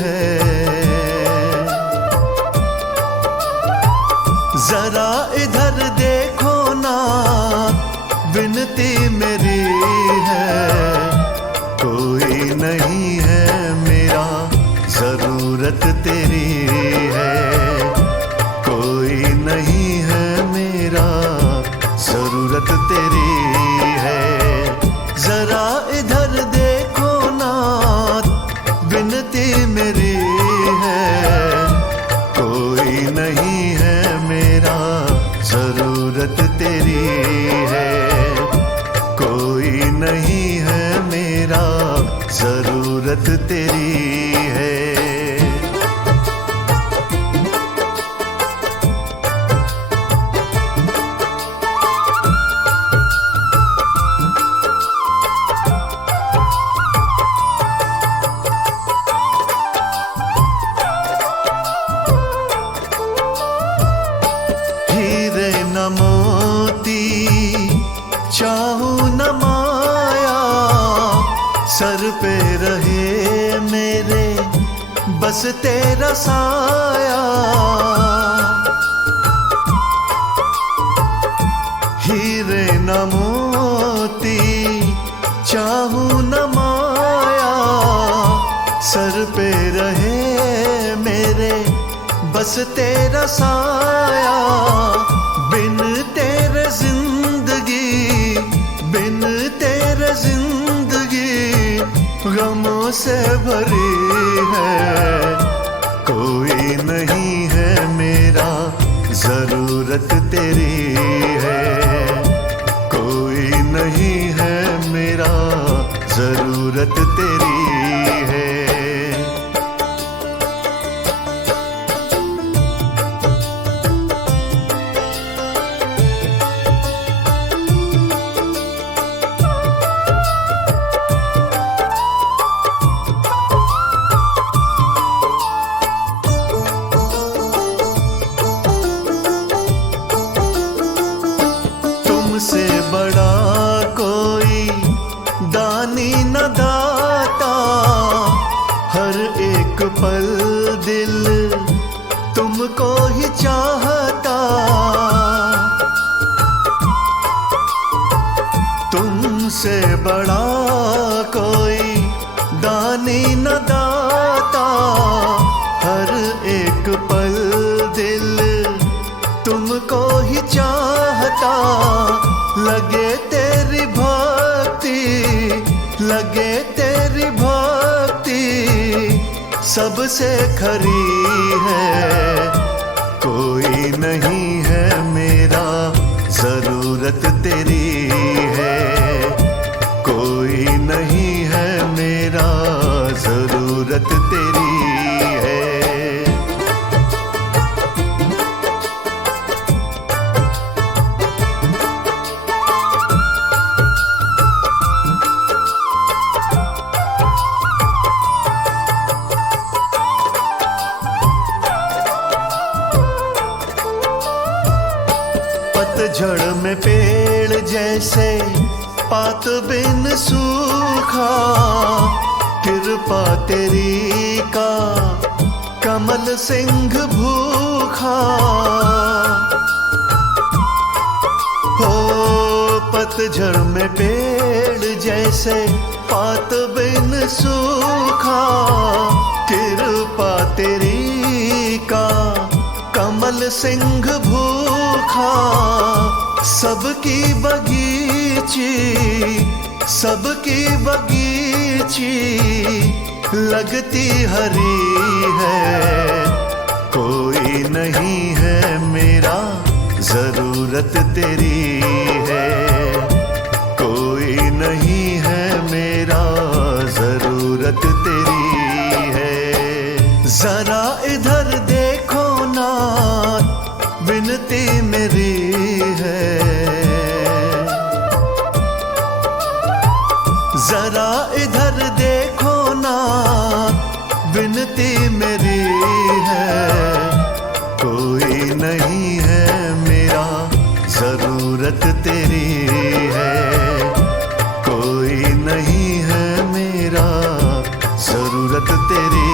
है। जरा इधर देखो ना, विनती मेरी है। कोई नहीं है मेरा, जरूरत तेरी है। कोई नहीं है मेरा, जरूरत तेरी है। जरा इधर देखो ना, विनती मेरी है। कोई नहीं है मेरा, जरूरत तेरी है। कोई नहीं है मेरा, जरूरत तेरी है। हीरे न मोती चाहूं न माया, सर पे रहे मेरे बस तेरा साया। हीरे न मोती चाहूं न माया, सर पे रहे मेरे बस तेरा साया। बिन तेरे जिंदगी, बिन तेरे जिंदगी गमों से भरी है। कोई नहीं है मेरा, जरूरत तेरी है। कोई नहीं है मेरा, जरूरत तेरी है। तुमसे बड़ा कोई दानी न दाता, हर एक पल दिल तुमको ही चाहता। तुमसे बड़ा कोई दानी न दाता, हर एक पल दिल तुमको ही चाहता। लगे तेरी भक्ति, लगे तेरी भक्ति सबसे खरी है। कोई नहीं है मेरा, जरूरत तेरी है। कोई नहीं है मेरा, जरूरत तेरी है। पतझड़ में पेड़ जैसे पात बिन सूखा, कृपा तेरी का कमल सिंह भूखा। हो पतझड़ में पेड़ जैसे पात बिन सूखा, कृपा तेरी का कमल सिंह भूखा। सबकी बगीची, सबकी बगीची लगती हरी है। कोई नहीं है मेरा, जरूरत तेरी है। कोई नहीं है मेरा, जरूरत तेरी है। जरा इधर देखो ना, विनती मेरी है। जरा इधर देखो ना, विनती मेरी है। कोई नहीं है मेरा, जरूरत तेरी है। कोई नहीं है मेरा, जरूरत तेरी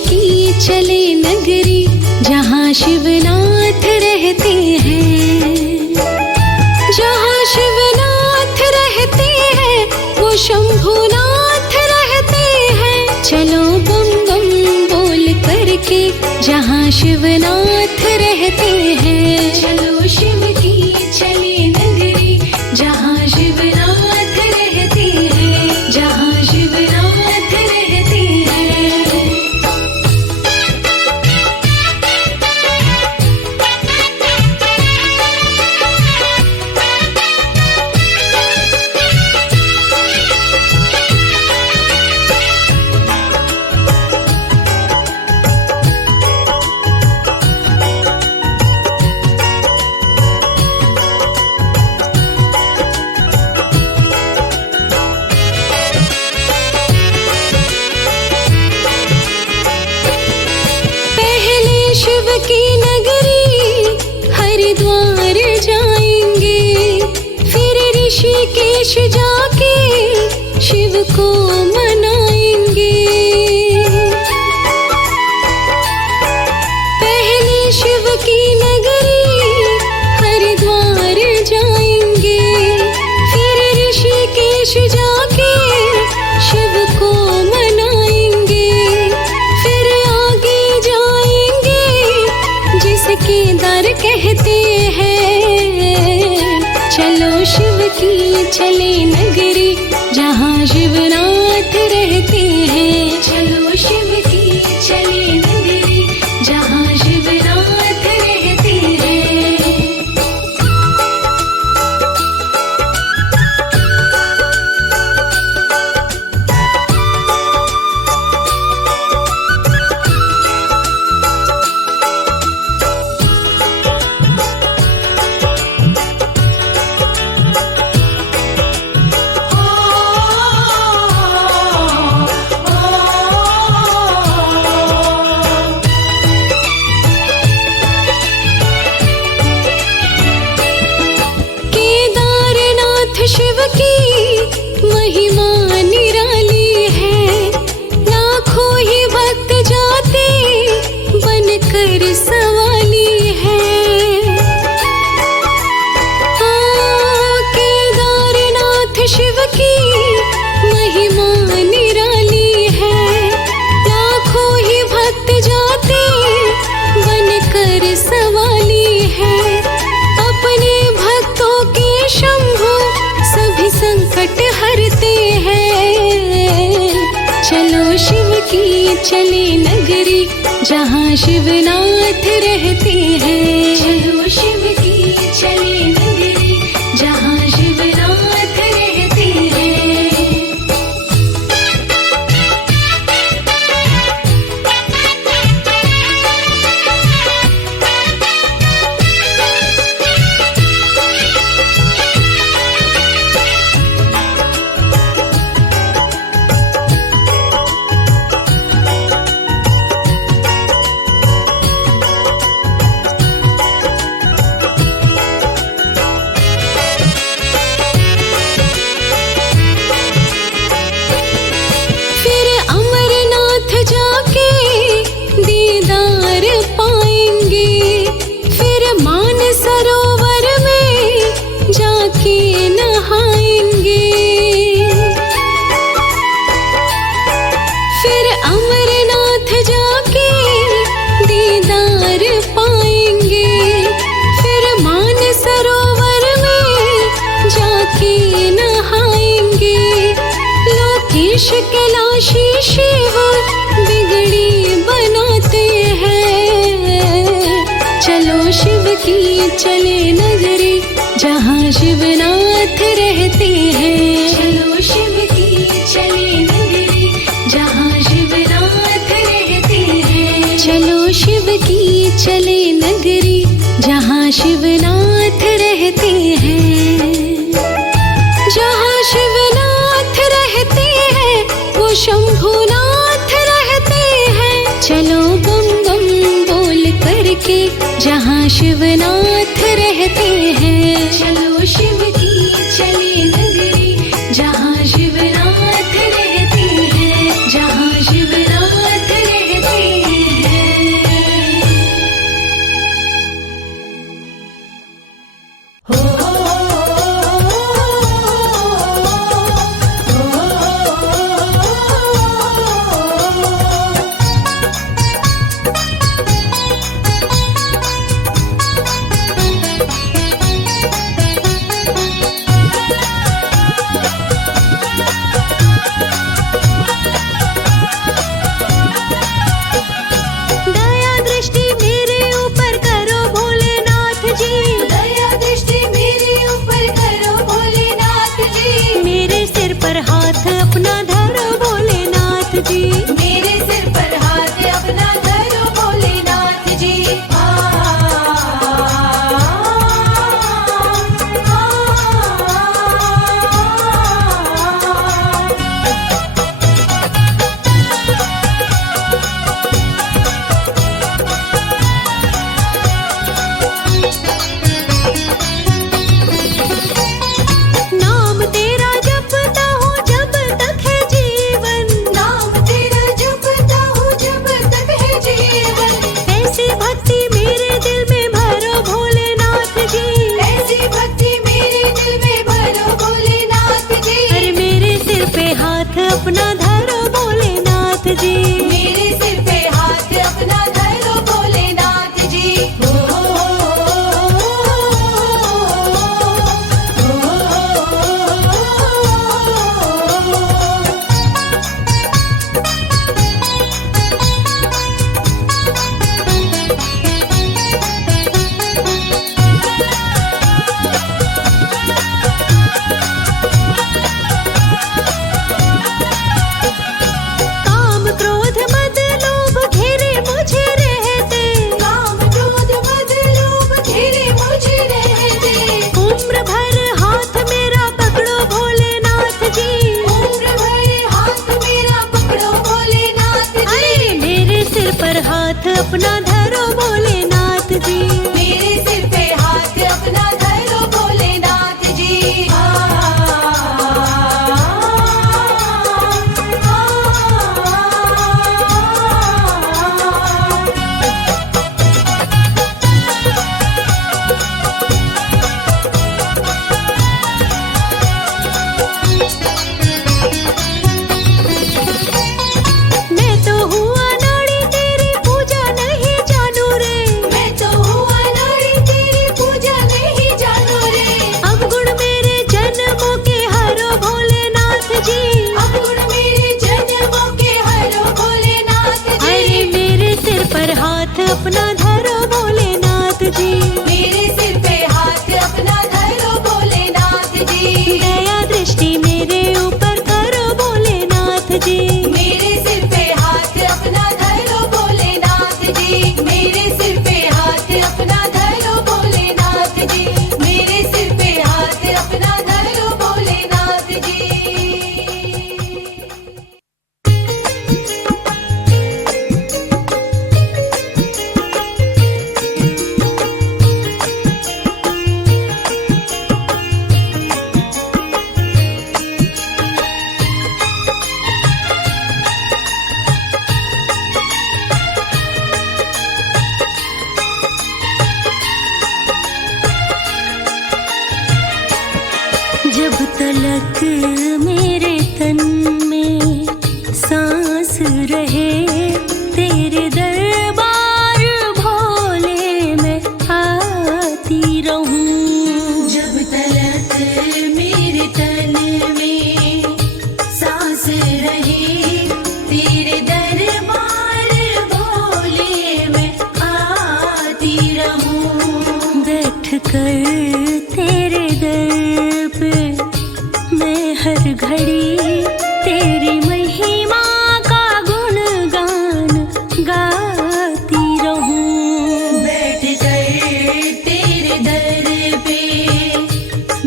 की चले नगरी जहाँ शिवनाथ रहते हैं। जहाँ शिवनाथ रहते हैं वो शंभुनाथ रहते हैं। चलो बम बम बोल करके जहाँ शिवनाथ रहते हैं। चलो शिव की चले नगरी जहाँ शिवनाथ रहते हैं। जहाँ शिवनाथ रहते हैं। शिव की नगरी हरिद्वार जाएंगे, फिर ऋषिकेश जाके शिव को मनाएंगे। पहले शिव की नगरी हरिद्वार जाएंगे, फिर ऋषिकेश जाके शिव को मनाएंगे। फिर आगे जाएंगे जिसके दर कहते हैं। चलो शिव की चले नगरी जहाँ शिवनाथ रहते हैं। चलो शिव की चले नगरी जहाँ शिवनाथ रहते हैं। शिव की महिमा निराली है, लाखों ही भक्त जाते बनकर सवाली है। केदारनाथ शिव की महिमा निराली है, लाखों ही भक्त जाते बनकर सवाली है। अपने भक्तों के शंभु सभी संकट हरते हैं। चलो शिव की चले नगरी जहाँ शिवनाथ रहते हैं। चलो शिव की चले नगरी जहाँ शिवनाथ रहते हैं। कैलाशी शिव बिगड़ी बनाते हैं। चलो शिव की चले नगरी जहाँ शिवनाथ रहते हैं। चलो शिव की चले नगरी जहाँ शिवनाथ रहते हैं। चलो शिव की चले नगरी जहाँ शिवनाथ रहते हैं। जहाँ शिवनाथ रहते हैं वो शंभुनाथ रहते हैं। चलो बम बम बोल करके जहाँ शिवनाथ रहते हैं। चलो शिव की चले नगरी जहाँ शिवनाथ रहते हैं। जहाँ शिवनाथ रहते हैं। हाथ अपना धरो भोलेनाथ जी, मेरे सिर पे हाथ अपना धरो भोलेनाथ जी, दया दृष्टि मेरे ऊपर करो भोलेनाथ जी, मेरे सिर पे हाथ अपना धरो भोलेनाथ जी, मेरे सिर पे हाथ अपना धरो भोलेनाथ जी, मेरे सिर पे हाथ अपना धरो भोलेनाथ जी। जब तलक मेरे तन में सांस रहे, तेरे दरबार भोले मैं आती रहूं। जब तलक मेरे तन में सांस रहे, तेरे दरबार भोले मैं आती रहूं। बैठ कर तेरे दर पे मैं हर घड़ी तेरी महिमा का गुणगान गाती रहूं। बैठ कर तेरे दर पे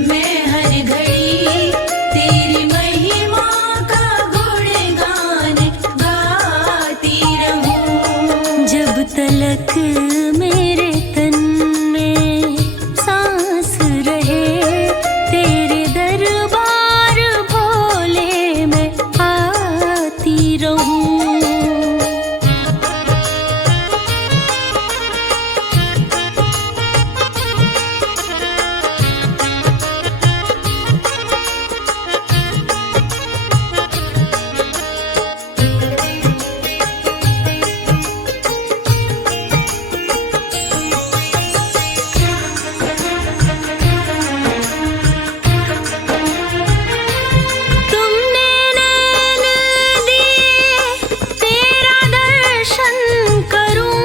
मैं हर घड़ी तेरी महिमा का गुणगान गाती रहूं। जब तलक मेरे तन में सांस रहे, तेरे दरबार भोले मैं आती रहूं। तुमने नैन दिए तेरा दर्शन करूं,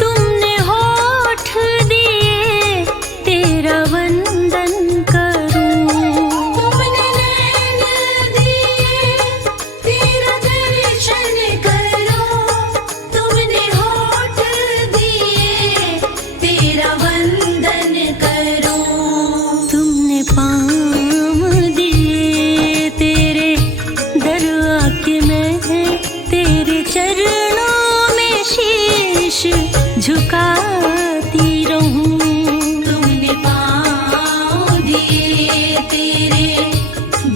तुमने होठ दिए तेरा वंदन करूं। तुमने नैन दिए तेरा दर्शन करो, तुमने होठ दिए तेरा वंदन करो। तुमने पाँव दिए तेरे दर आके मैं तेरे चरणों में शीश झुकाती रहूं। तुमने पाँव दिए तेरे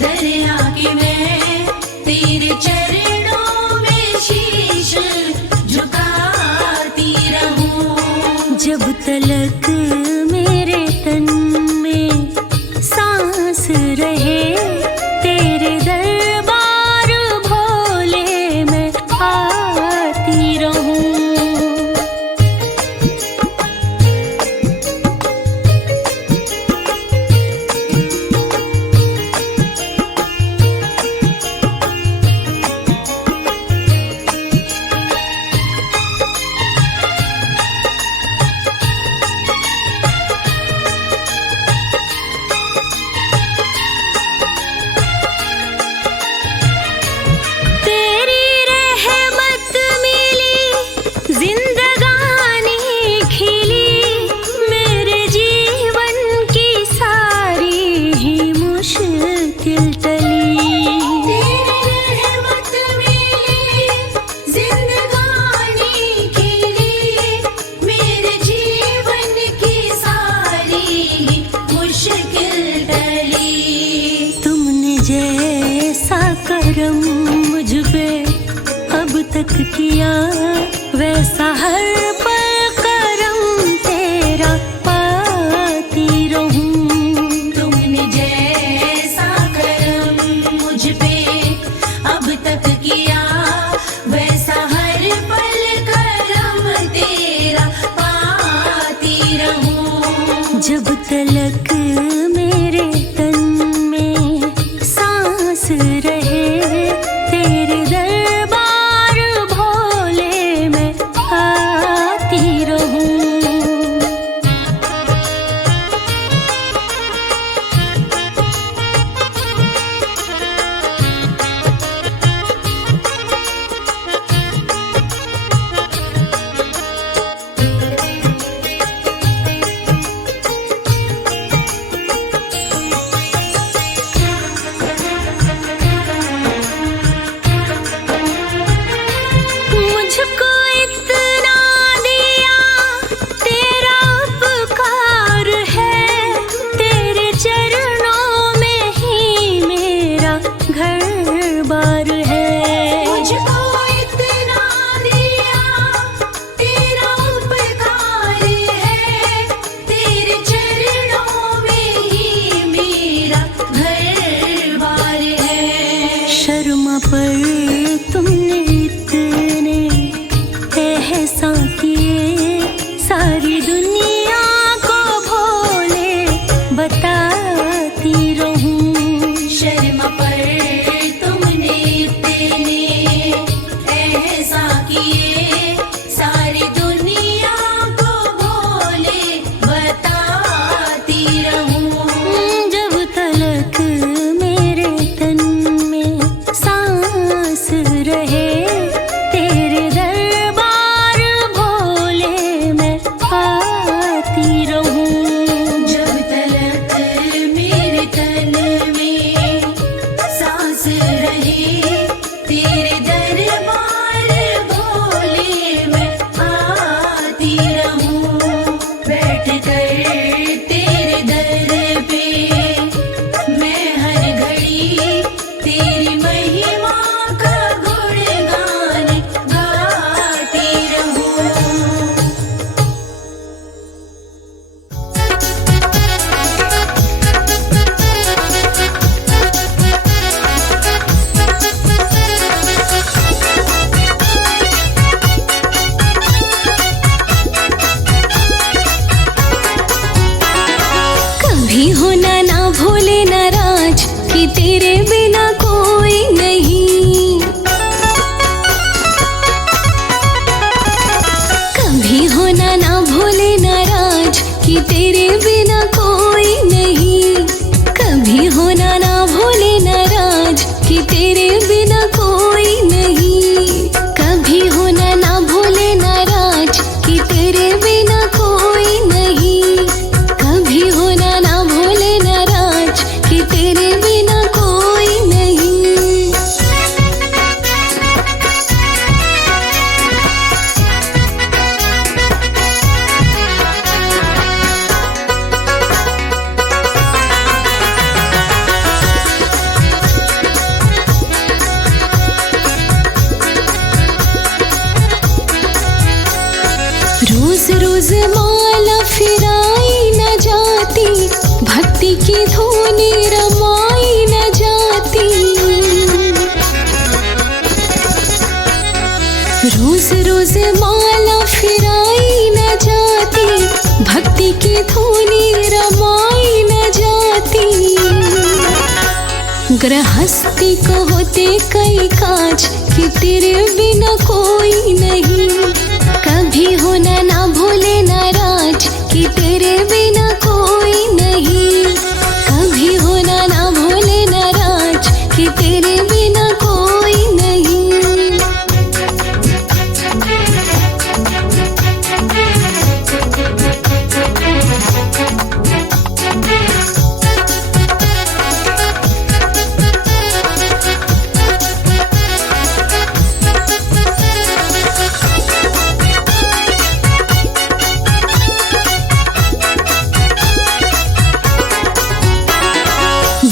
दरिया के, मैं तेरे चरणों में शीश झुकाती रहूं। जब तलक मेरे तन में सांस रहे, तेरे दरबार भोले मैं आती रहूं। तेरी रहमत मिली, जिंदगानी खिली, मेरे जीवन की सारी ही मुश्किल टली। तेरी रहमत मिली, जिंदगानी खिली, मेरे जीवन की सारी मुश्किल टली। तुमने जैसा करम मुझ पे अब तक किया, वैसा हर पल करम तेरा पाती रहूं। तुमने जैसा करम मुझ पे अब तक किया, वैसा हर पल करम तेरा पाती रहूं। जब तलक मेरे तन में सांस रहे, तेरे दरबार भोले मैं रहे तेरे दरबार भोले, मैं आती रहूं बैठ कर तेरे दर पे, मैं हर घड़ी तेरी महिमा का गुणगान गाती रहूं। कभी होना ना भोले नाराज कि तेरे बिना कोई नहीं। कभी होना ना भोले नाराज कि तेरे बिना कोई नहीं। कभी होना ना भोले नाराज कि तेरे बिना कोई नहीं। कभी होना ना भोले नाराज कि तेरे बिना कोई नहीं। कभी होना ना भोले नाराज कि तेरे बिना कोई नहीं। रोज रोज माला फिराई न जाती, भक्ति की धुनी रमाई न जाती। रोज रोज माला फिराई न जाती, भक्ति की धुनी रमाई न जाती। गृहस्थी को होते कई काज कि तेरे बिना कोई नहीं। कभी होना ना भोले नाराज कि तेरे बिना कोई नहीं। कभी होना ना भोले नाराज कि तेरे बिना कोई नहीं।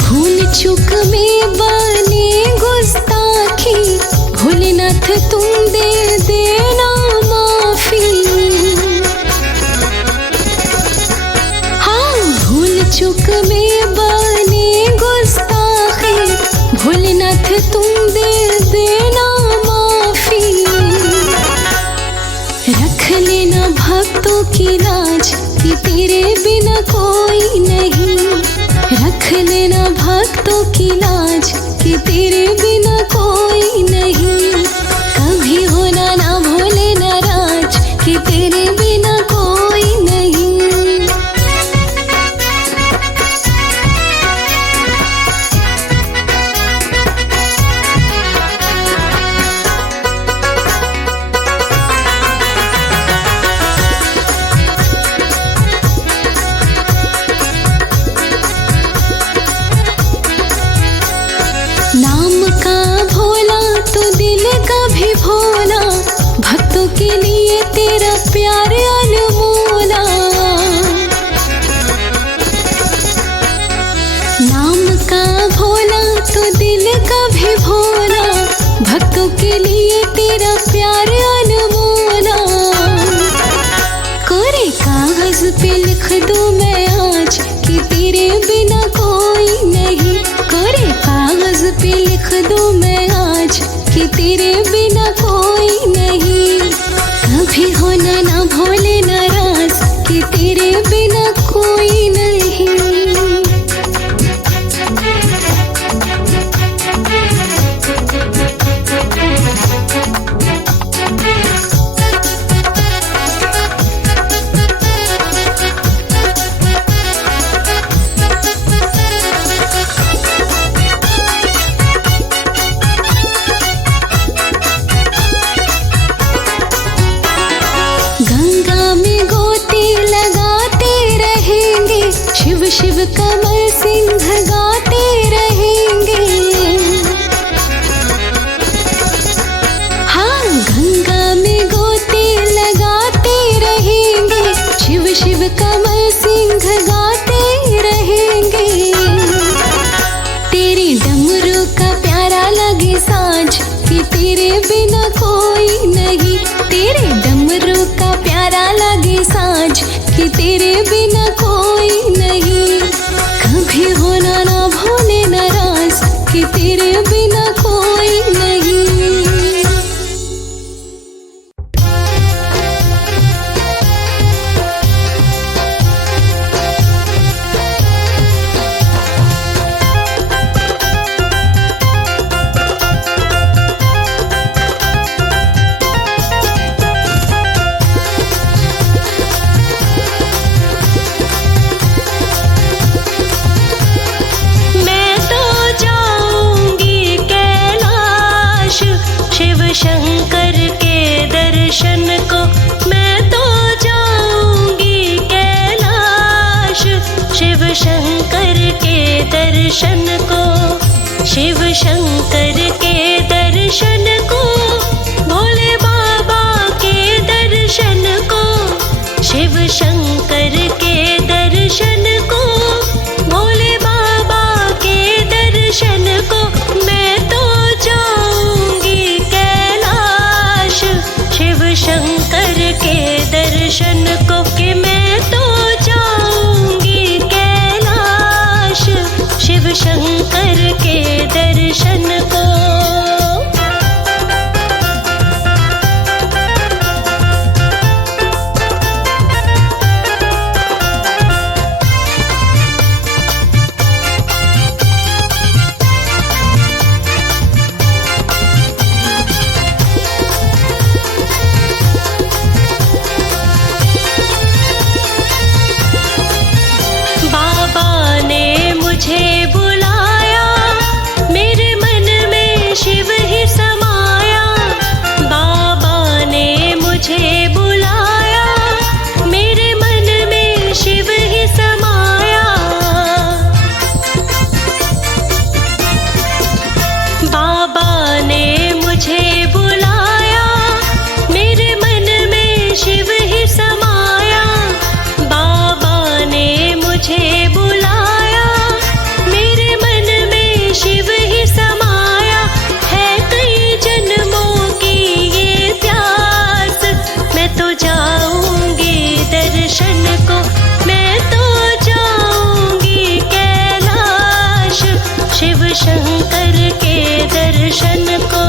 भूल चूक में बने गुस्ताखी, भोलेनाथ तुम दे देना माफी। हाँ, भूल चूक में बने गुस्ताखी, भोलेनाथ तुम दे देना माफी। रख लेना भक्तों की लाज कि तेरे बिना कोई नहीं। रख लेना भक्तों की लाज कि तेरे बिना कोई नहीं। कभी होना ना भोले नाराज कि तेरे बिना कोई नहीं। नाम का भोला तो दिल का भी भोला, भक्तों के लिए तेरा प्यार अनमोला। नाम का भोला तो दिल का भी भोला, भक्तों के लिए तेरा प्यार अनमोला। कोरे कागज पे लिख दूं मैं आज कि तेरे बिना कोई नहीं। कोरे कागज पे लिख दूं मैं आज कि तेरे बिना कोई नहीं। कभी होना ना भोले नाराज कि तेरे बिना कोई नहीं। गंगा में गोते लगाते रहेंगे, तेरे बिना कोई नहीं। कभी होना ना भूले नाराज कि तेरे बिना कोई नहीं। मैं तो जाऊंगी कैलाश शिव शंकर के दर्शन को। मैं तो जाऊंगी कैलाश शिव शंकर के दर्शन को। शिव शंकर के दर्शन को, भोले बाबा के दर्शन को। शिव शंकर के दर्शन को, भोले बाबा के दर्शन को। मैं तो जाऊंगी कैलाश शिव शंकर के दर्शन को। कि मैं तो जाऊंगी कैलाश शिव शंकर के दर्शन को। बाबा ने मुझे बुलाया, मेरे मन में शिव ही समाया। बाबा ने मुझे बुलाया, मेरे मन में शिव ही समाया। बाबा ने मुझे बुलाया, मेरे मन में शिव ही समाया। बाबा ने मुझे बुलाया, मेरे मन में शिव ही समाया। है कई जन्मों की ये प्यास, मैं तो जाऊंगी दर्शन को। मैं तो जाऊंगी कैलाश शिव शंकर के दर्शन को।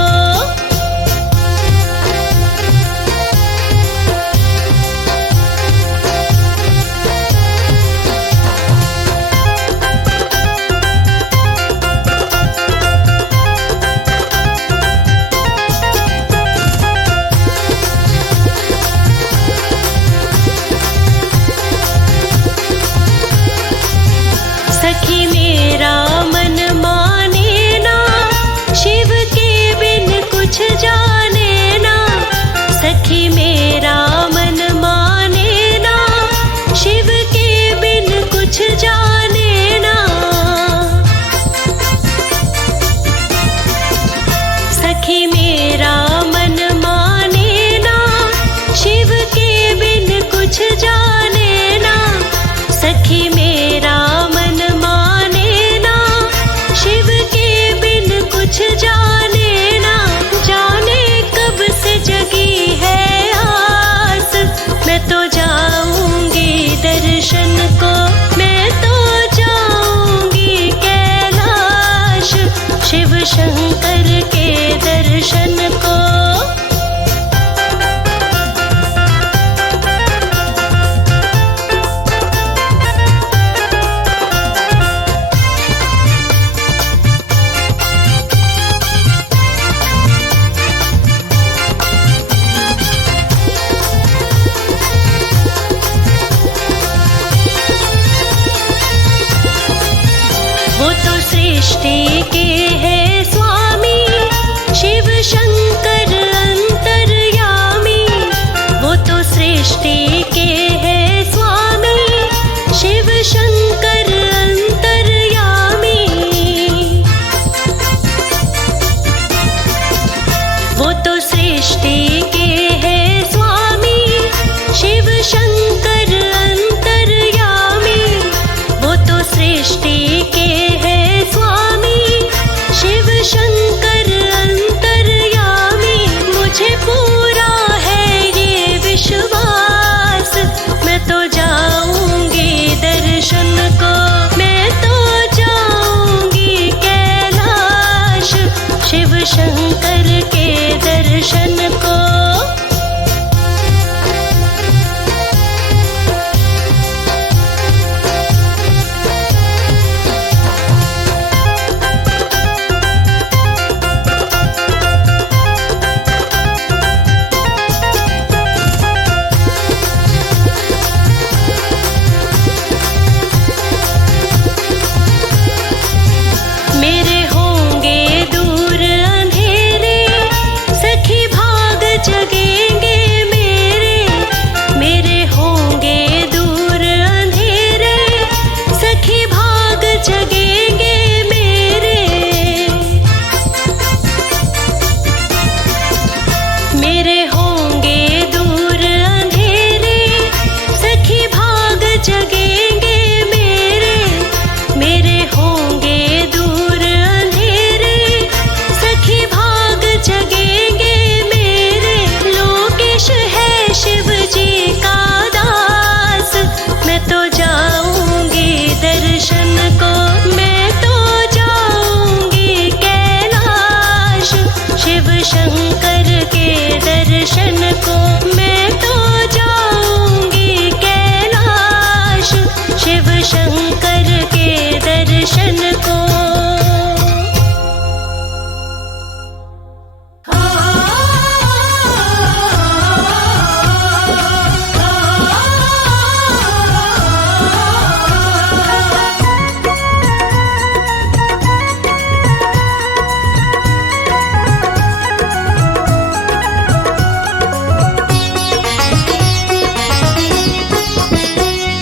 सखी मेरा मन माने ना, शिव के बिन कुछ जाने ना। सखी मेरा मन माने ना, शिव के बिन कुछ जाने ना। सखी मेरा मन माने ना, शिव के बिन कुछ जाने ना। सखी मेरा मन माने ना, शिव के बिन कुछ जाने ना। जाने कब से जगी है आस, मैं तो जाऊंगी दर्शन को। मैं तो जाऊंगी कैलाश शिव शंकर के दर्शन को। वो तो सृष्टि के है स्वामी, शिव शंकर अंतर्यामी। वो तो सृष्टि के है स्वामी, शिव शंकर अंतर्यामी। वो तो सृष्टि के है स्वामी, शिव शंकर अंतर्यामी। वो तो सृष्टि के है स्वामी, शंकर के दर्शन को। मेरे होंगे दूर अंधेरे, सखी भाग जगेंगे मेरे। मेरे होंगे दूर अंधेरे, सखी भाग जगेंगे मेरे। मेरे होंगे दूर अंधेरे, सखी भाग जगेंगे मेरे। मेरे होंगे दूर अंधेरे, सखी भाग जगेंगे मेरे। लोकेश है शिव जी का दास, मैं तो जाऊंगी दर्शन को। मैं तो जाऊंगी कैलाश, शिव शंकर के दर्शन को। मैं तो जाऊंगी कैलाश, शिव शंकर के दर्शन को।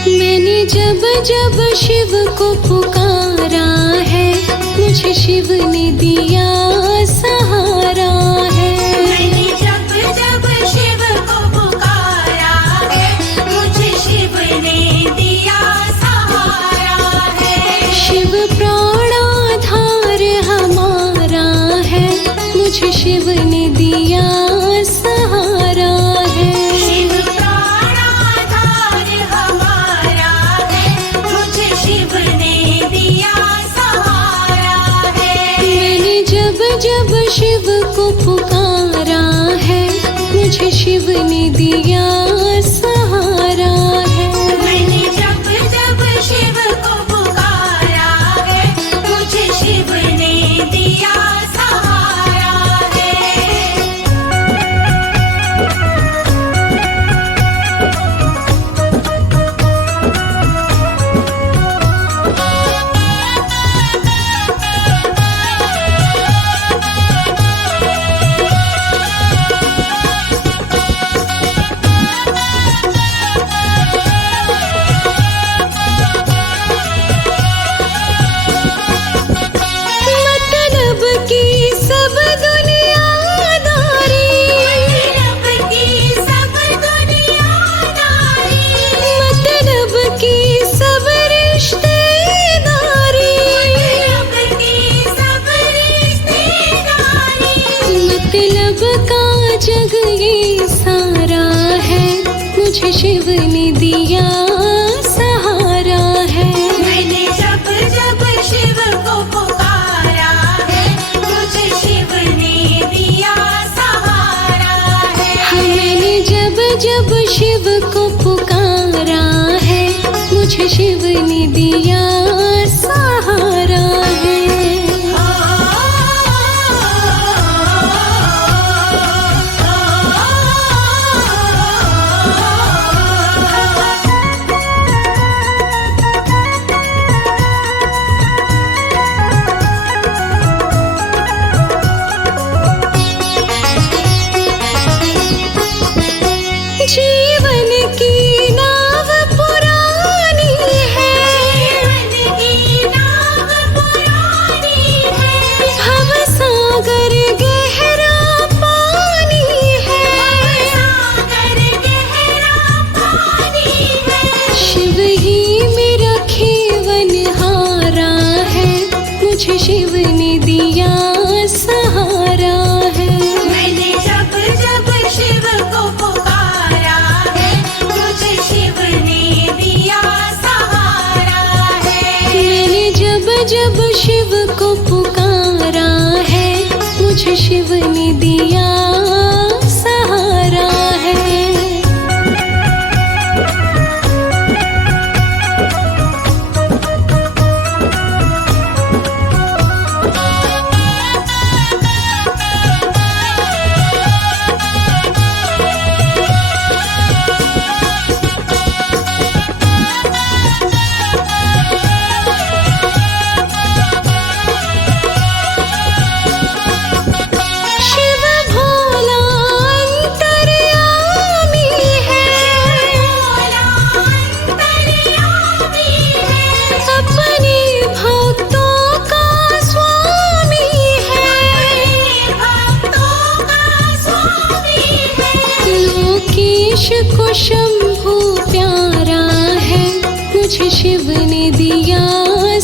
मैंने जब जब शिव को पुकारा है, मुझे शिव ने दिया सहारा है। मैंने जब जब शिव को पुकारा है, मुझे शिव ने दिया सहारा है। शिव प्राणाधार हमारा है, मुझे शिव ने दिया सहारा है। शिव प्राणाधार हमारा है, मुझे शिव ने दिया सहारा है। मैंने जब जब शिव को पुकारा है, मुझे शिव ने दिया सहारा है। मैंने जब जब शिव को पुकारा है, मुझे शिव ने दिया सहारा है। मतलब की सब दुनियादारी, मतलब की सब दुनियादारी, मतलब की सब रिश्तेदारी, मतलब की सब रिश्तेदारी। मतलब का जग ये सारा है, मुझे शिव ने दिया सहारा है। मैंने जब जब शिव को पुकारा है, मुझे शिव ने दिया सहारा है। मैंने जब जब शिव को पुकारा है, मुझे शिव ने दिया सहारा है। जीवन की नाव पुरानी है, जीवन की नाव पुरानी है। भव सागर गहरा पानी है। सागर गहरा पानी है। शिव ही मेरा खेवनहारा है, मुझे शिव ने दिया सहारा है। मैंने जब जब शिव को पुकारा है, मुझे शिव ने दिया सहारा है। मैंने जब जब शिव को पुकारा है, मुझे शिव ने दिया सहारा है। शिव भोला अंतर्यामी है, अपने भक्तों का स्वामी है। लोकेश को शंभु प्यारा है, मुझे शिव ने दिया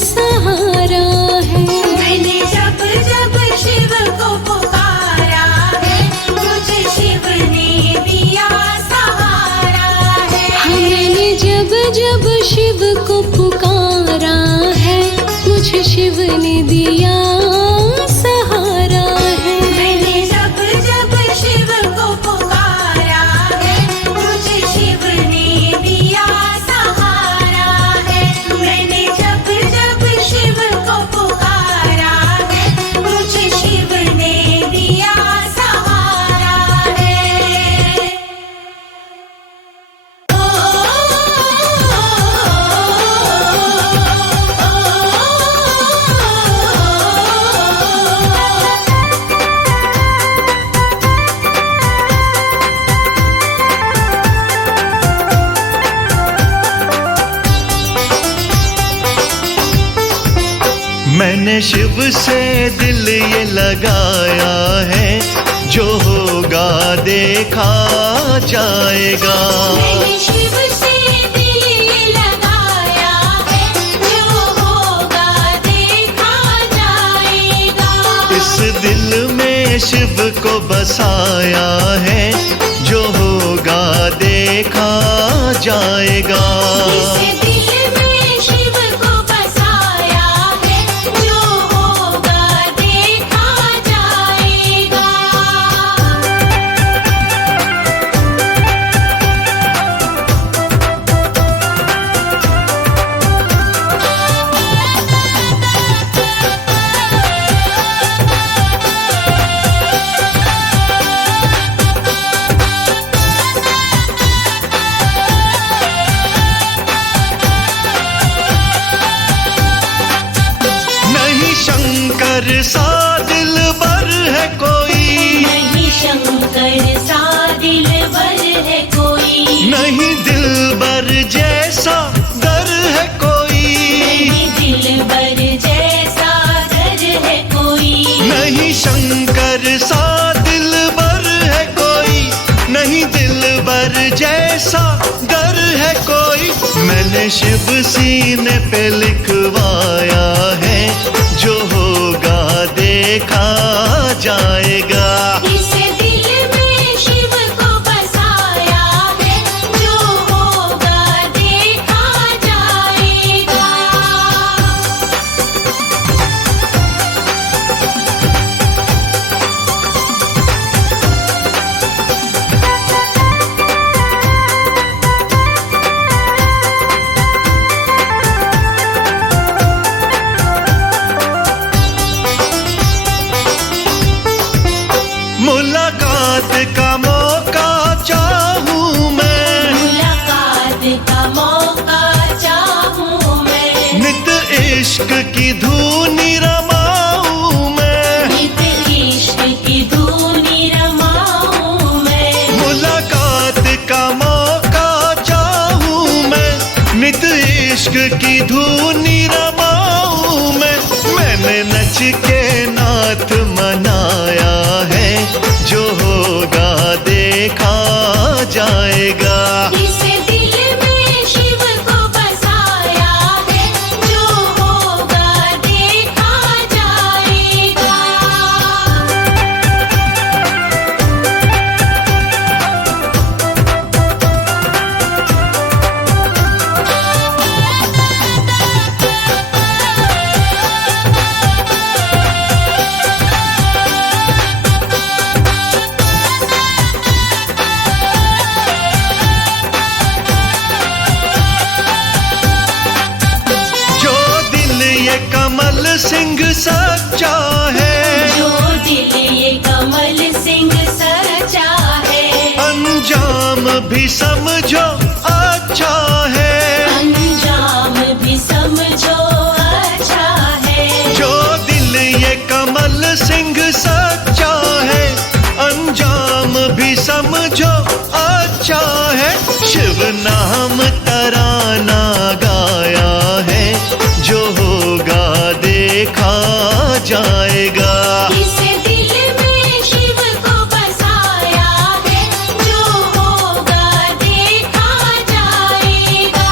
सहारा है। मैंने जब जब शिव को पुकारा है, मुझे शिव ने दिया सहारा है। मैंने जब जब शिव को पुकारा है, मुझे शिव ने दिया सहारा है। मैंने जब जब शिव को पुकारा है, मुझे शिव ने दिया सहारा है। मैंने जब जब शिव को पुकारा है, मुझे शिव ने दिया सहारा है। मैंने शिव से दिल ये लगाया है, जो होगा देखा जाएगा। मैंने शिव से दिल लगाया है, जो होगा देखा जाएगा। इस दिल में शिव को बसाया है, जो होगा देखा जाएगा। इस दिल में शिव को बसाया है, जो होगा देखा जाएगा। नहीं शंकर सा दिलबर है कोई, नहीं शंकर सा दिलबर है कोई। नहीं दिलबर जैसा दर है कोई। नहीं दिलबर जैसा दर है कोई। नहीं शंकर सा दिलबर है कोई, नहीं दिलबर जैसा दर है कोई। मैंने शिव सीने पे लिखवाया है, जो होगा देखा जाएगा। इस दिल में शिव को बसाया है, जो होगा देखा जाएगा। मुलाकात का मौका चाहूँ मैं, मुलाकात का मौका चाहूँ मैं। नित इश्क की धूनी रमाऊँ मैं। नित इश्क की धूनी रमाऊँ मैं। मुलाकात का मौका चाहूँ मैं, नित इश्क की धूनी रमाऊँ मैं। मैंने नच के नाथ मनाया है, जो होगा देखा जाएगा। इस दिल में शिव को बसाया है, जो होगा देखा भी समझो अच्छा है, अंजाम भी समझो अच्छा है। जो दिल ये कमल सिंह सच्चा है, अंजाम भी समझो अच्छा है। शिव नाम तराना गाया है, जो होगा देखा जाएगा। इस दिल में शिव को बसाया है, जो होगा देखा जाएगा।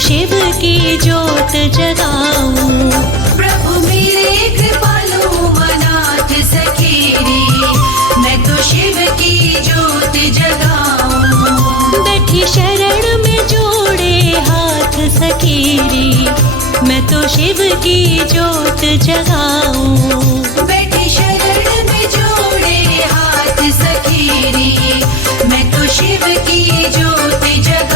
शिव की ज्योत जगाऊं। प्रभु मेरे कृपालु मनाथ सखीरी, मैं तो शिव की ज्योत जगाऊं। बैठी शरण में जोड़े हाथ सखीरी, मैं तो शिव की ज्योत जगाऊं। बैठी शरण में जोड़े हाथ सखीरी, मैं तो शिव की ज्योत जगाऊं।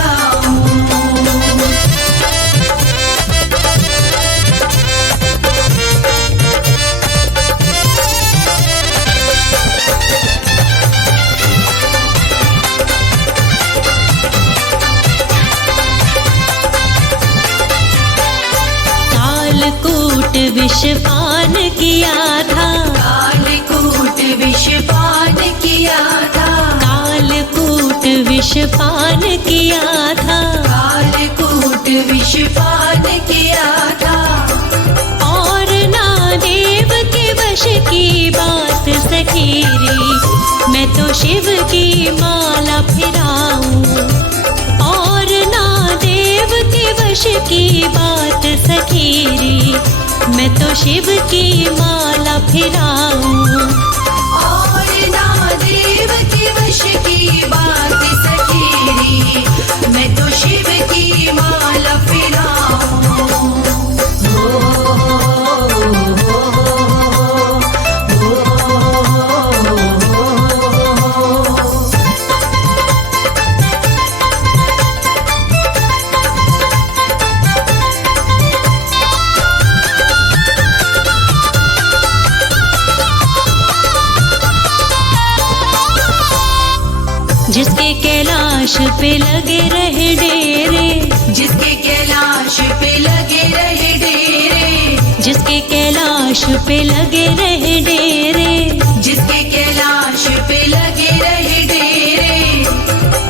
कालकूट विषपान किया था, कालकूट विषपान किया था, कालकूट विषपान किया था, कालकूट विषपान किया था। और ना देव के वश की बात सखीरी, मैं तो शिव की माला फिराऊं। और ना देव के वश की बात सखीरी, मैं तो शिव की माला फिराऊं। और ना देव के वश की बात सखीरी, मैं तो शिव की माला फिराऊं। जिसके कैलाश पे लगे रहे डेरे, जिसके कैलाश पे लगे रहे डेरे, जिसके कैलाश पे लगे रहे डेरे, जिसके कैलाश पे लगे रहे डेरे,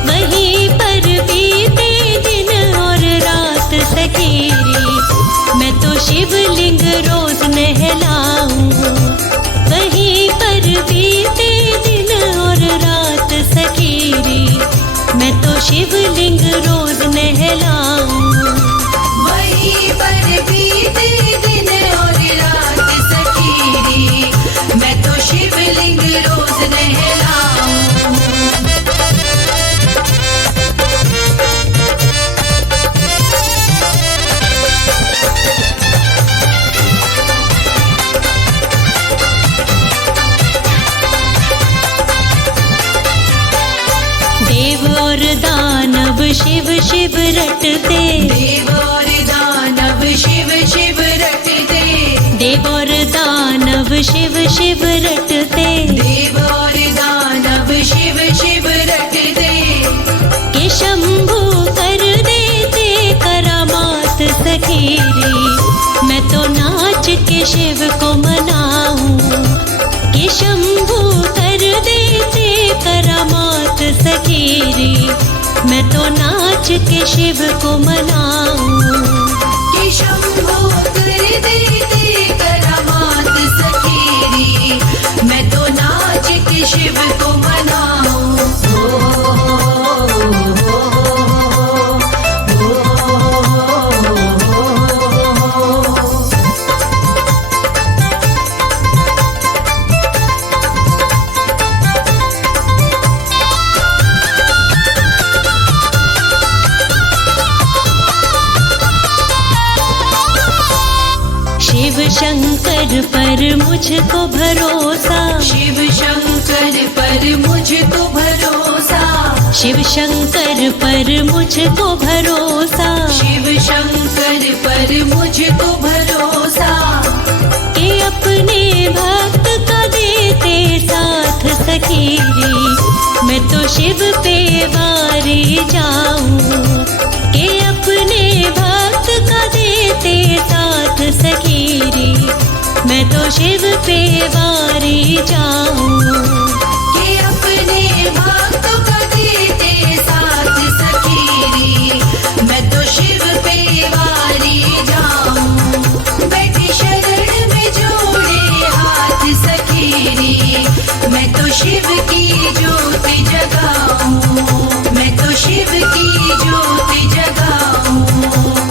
वहीं पर बीते दिन और रात सखीरी, मैं तो शिवलिंग रोज नहलाऊं। वहीं पर बीते दिन और रात सखीरी, मैं तो शिवलिंग रोज नहलाऊं। वहीं पर बीते दिन और रात सखीरी, मैं तो शिवलिंग रोज नहलाऊं। देव और दानव शिव शिव रटते, देव और दानव शिव शिव रटते, देव और दानव शिव शिव रटते, देव और दानव शिव शिव रटते, के शंभू कर देते करामात सखीरी, मैं तो नाच के शिव को मनाऊं। के शंभू कर देते करामात सखीरी, मैं तो नाच के शिव को मनाऊं। कि शंभो कर देते करामात सखीरी, मैं तो नाच के शिव को मनाऊं। शिव शंकर पर मुझको भरोसा, शिव शंकर पर मुझको भरोसा, शिव शंकर पर मुझको भरोसा, शिव शंकर पर मुझको भरोसा, के अपने भक्त का देते साथ सखीरी, मैं तो शिव पे वारी जाऊं। के अपने भक्त का देते साथ सखीरी, मैं तो शिव पे वारी जाऊं। कि अपने भक्तों का देते साथ सखीरी, मैं तो शिव पे वारी जाऊं। बैठी शरण में जोड़े हाथ सखीरी, मैं तो शिव की ज्योत जगाऊं, मैं तो शिव की ज्योत जगाऊं।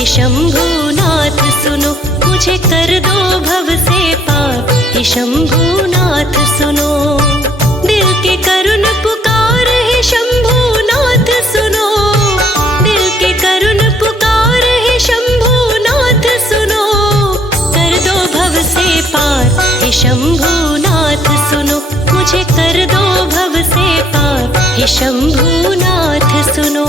हे शंभुनाथ सुनो, मुझे कर दो भव से पार। हे शंभुनाथ सुनो, दिल की करुण पुकार है शंभुनाथ सुनो, दिल की करुण पुकार है शंभुनाथ सुनो, कर दो भव से पार। हे शंभुनाथ सुनो, मुझे कर दो भव से पार। हे शंभुनाथ सुनो।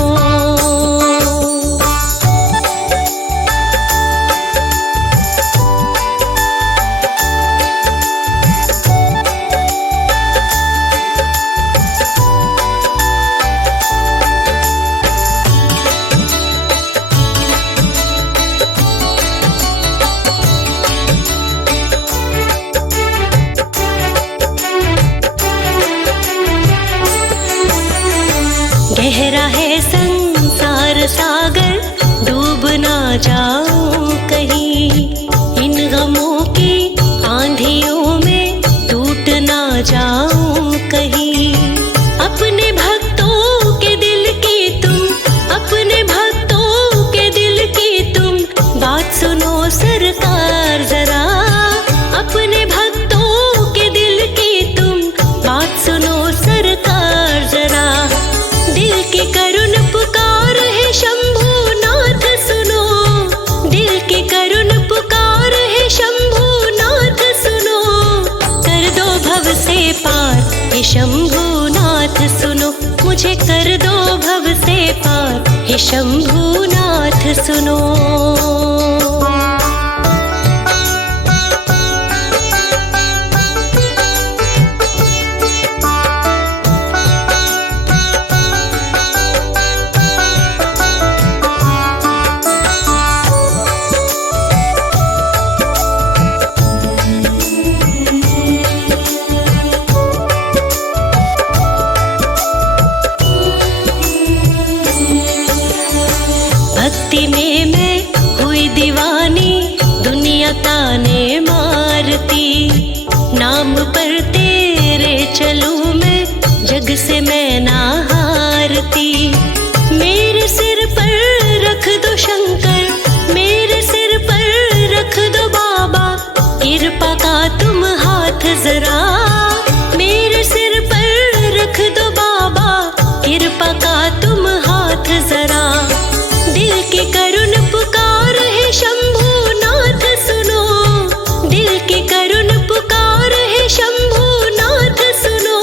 गहरा है संसार सागर, डूब ना जाऊं कहीं, इन गमों की आंधियों में टूट ना जाऊं कहीं। अपने भक्तों के दिल की तुम, अपने भक्तों के दिल की तुम बात सुनो सरकार जरा, अपने भक्तों के दिल की तुम बात सुनो सरकार जरा। दिल की करुण पुकार है शंभुनाथ सुनो, दिल की करुण पुकार है शंभुनाथ सुनो, कर दो भव से पार। हे शंभुनाथ सुनो, मुझे कर दो भव से पार। हे शंभुनाथ सुनो। भक्ति में मैं हुई दीवानी, दुनिया ताने मारती, नाम पर तेरे चलूं मैं, जग से मैं ना हारती। मेरे सिर पर रख दो शंकर, मेरे सिर पर रख दो बाबा, कृपा का तुम हाथ जरा, मेरे सिर पर रख दो बाबा, कृपा का तुम हाथ जरा। दिल की करुण पुकार है शंभुनाथ सुनो, दिल की करुण पुकार है शंभुनाथ सुनो,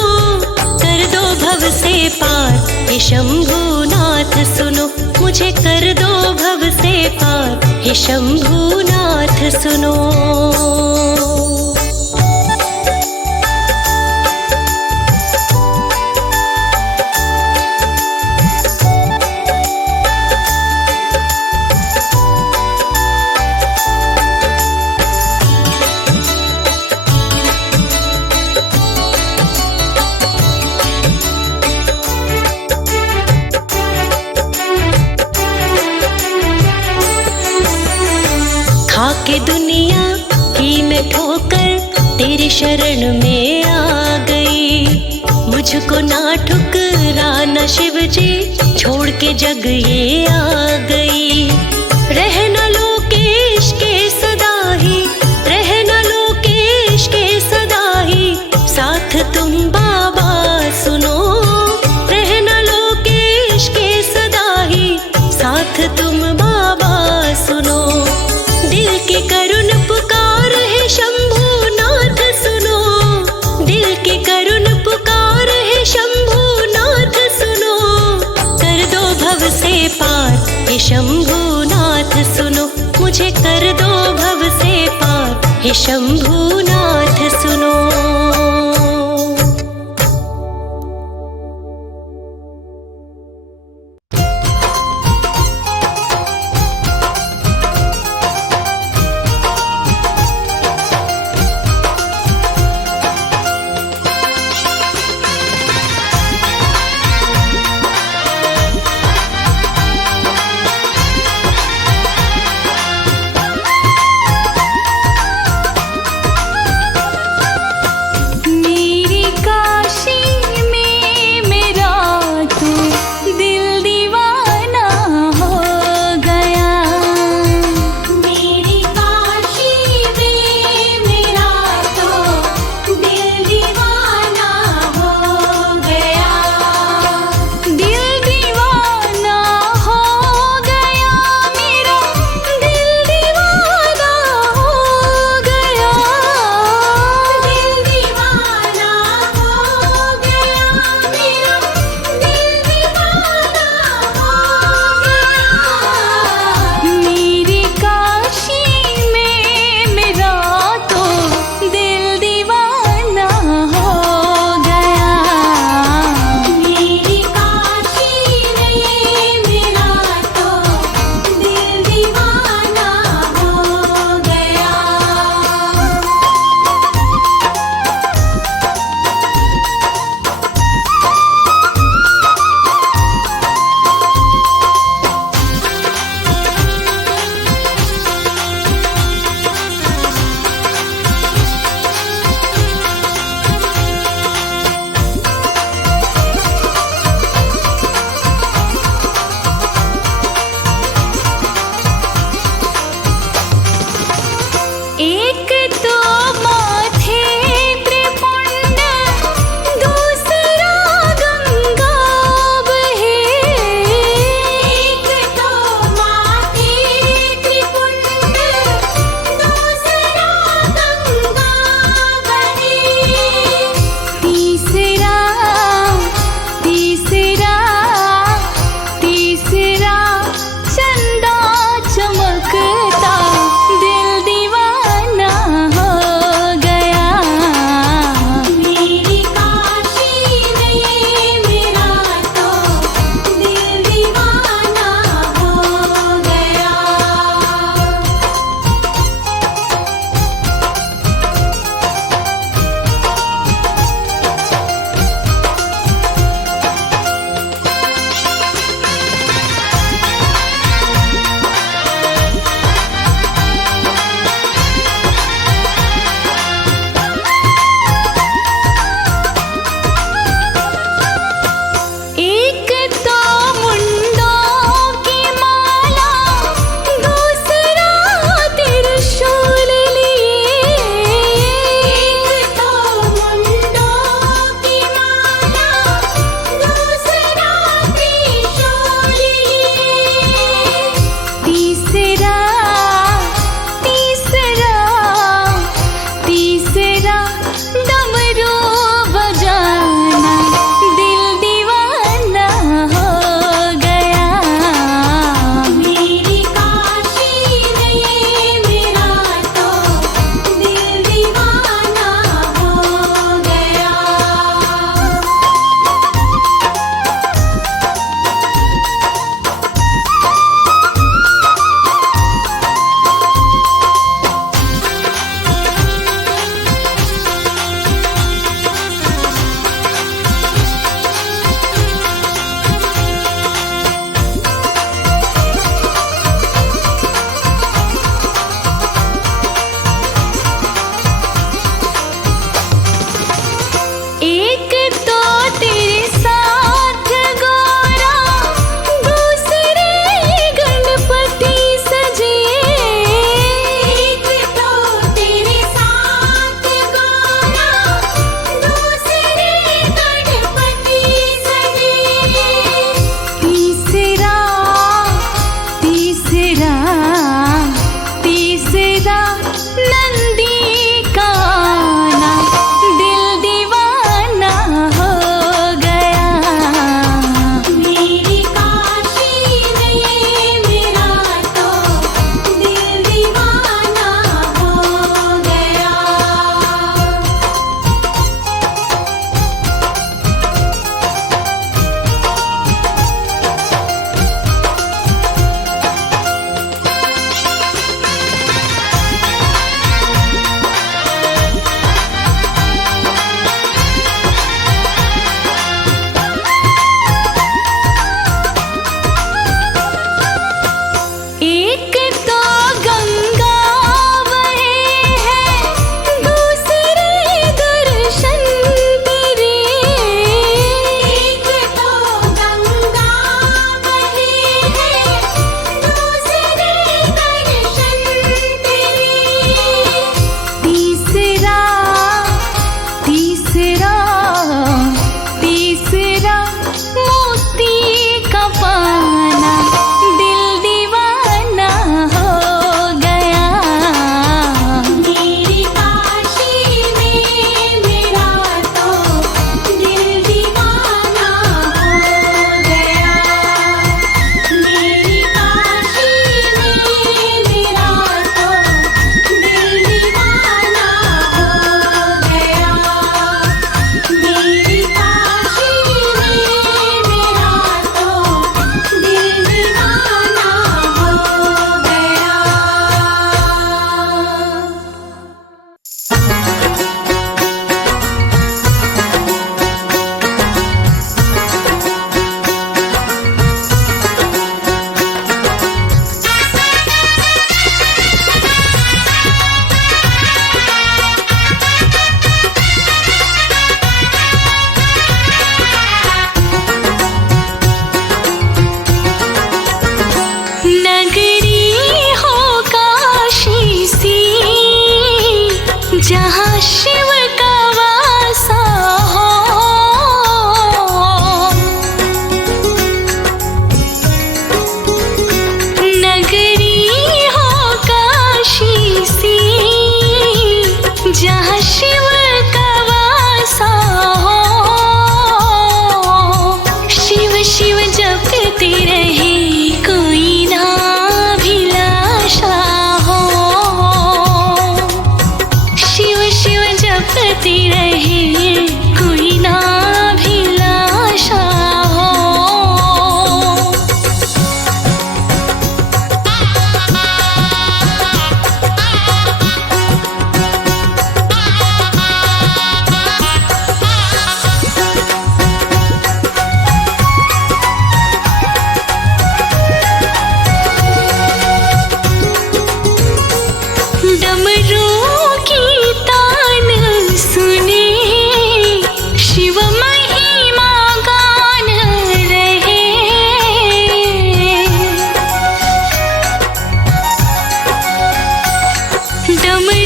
कर दो भव से पार। हे शंभुनाथ सुनो, मुझे कर दो भव से पार। हे शंभुनाथ सुनो। खाके दुनिया की मैं ठोकर तेरी शरण में आ गई, मुझको ना ठुकराना शिव जी, छोड़ के जग ये आ गई। रहना लोकेश के सदा ही, रहना लोकेश के सदा ही, साथ तुम बाबा सुनो, रहना लोकेश के सदा ही, साथ तुम बाबा सुनो। दिल की करुण पुकार है शंभुनाथ सुनो, दिल की करुण पुकार है शंभुनाथ सुनो, कर दो भव से पार। हे शंभुनाथ सुनो, मुझे कर दो भव से पार। हे शंभुनाथ सुनो।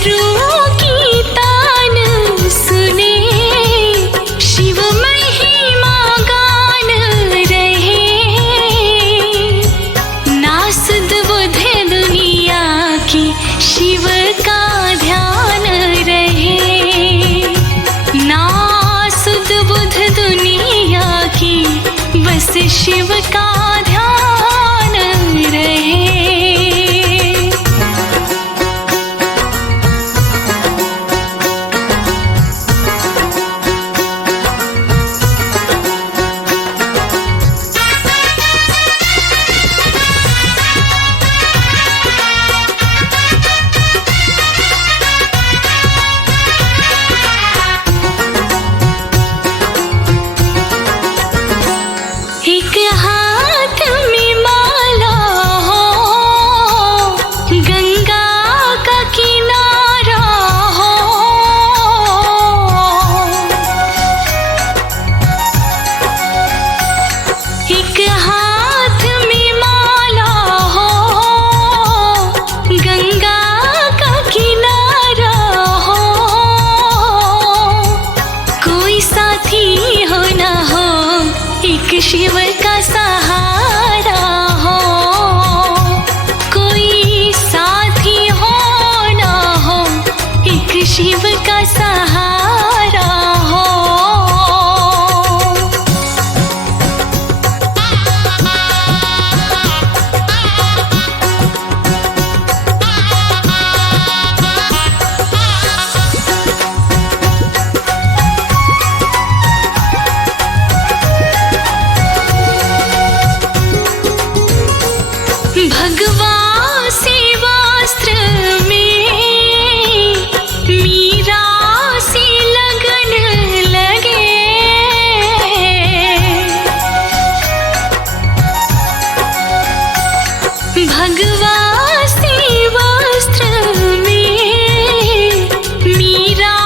शत्रुओं की तान सुने, शिव महिमा गान रहे। नासुद बुध दुनिया की शिव का ध्यान रहे। नासुद बुध दुनिया की बस शिव का ध्यान रहे। एक हाथ में माला हो, गंगा का किनारा हो। एक हाथ में माला हो, गंगा का किनारा हो। कोई साथी हो ना हो, एक शिव का सहारा हो। कोई साथी हो ना हो, एक शिव का सहारा हो। भगवा से वस्त्र में मीरा सी लगन लगे। भगवा से वस्त्र में मीरा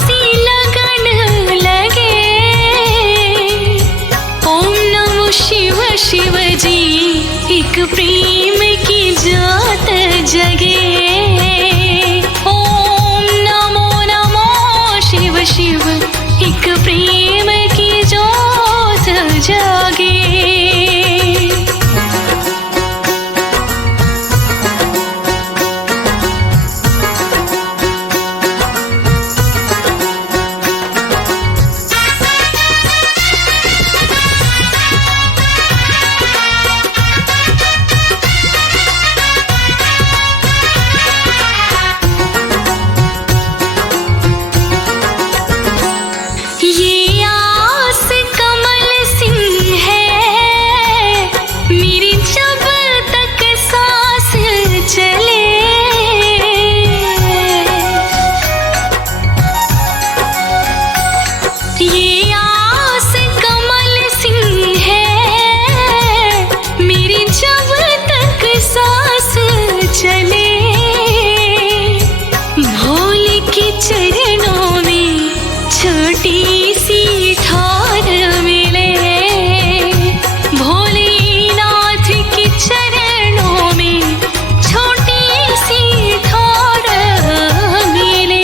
सी लगन लगे। ओम नमो शिव शिव जी एक प्रेम की ज्योत जगे। ओम नमो नमो शिव शिव एक प्रेम की ज्योत जगे। ये आस कमल सिंह है, मेरी जब तक सांस चले। ये आस कमल सिंह है, मेरी जब तक सांस चले। भोले के चरणों में छोटी सी ठार मिले। भोलेनाथ के चरणों में छोटी सी ठार मिले।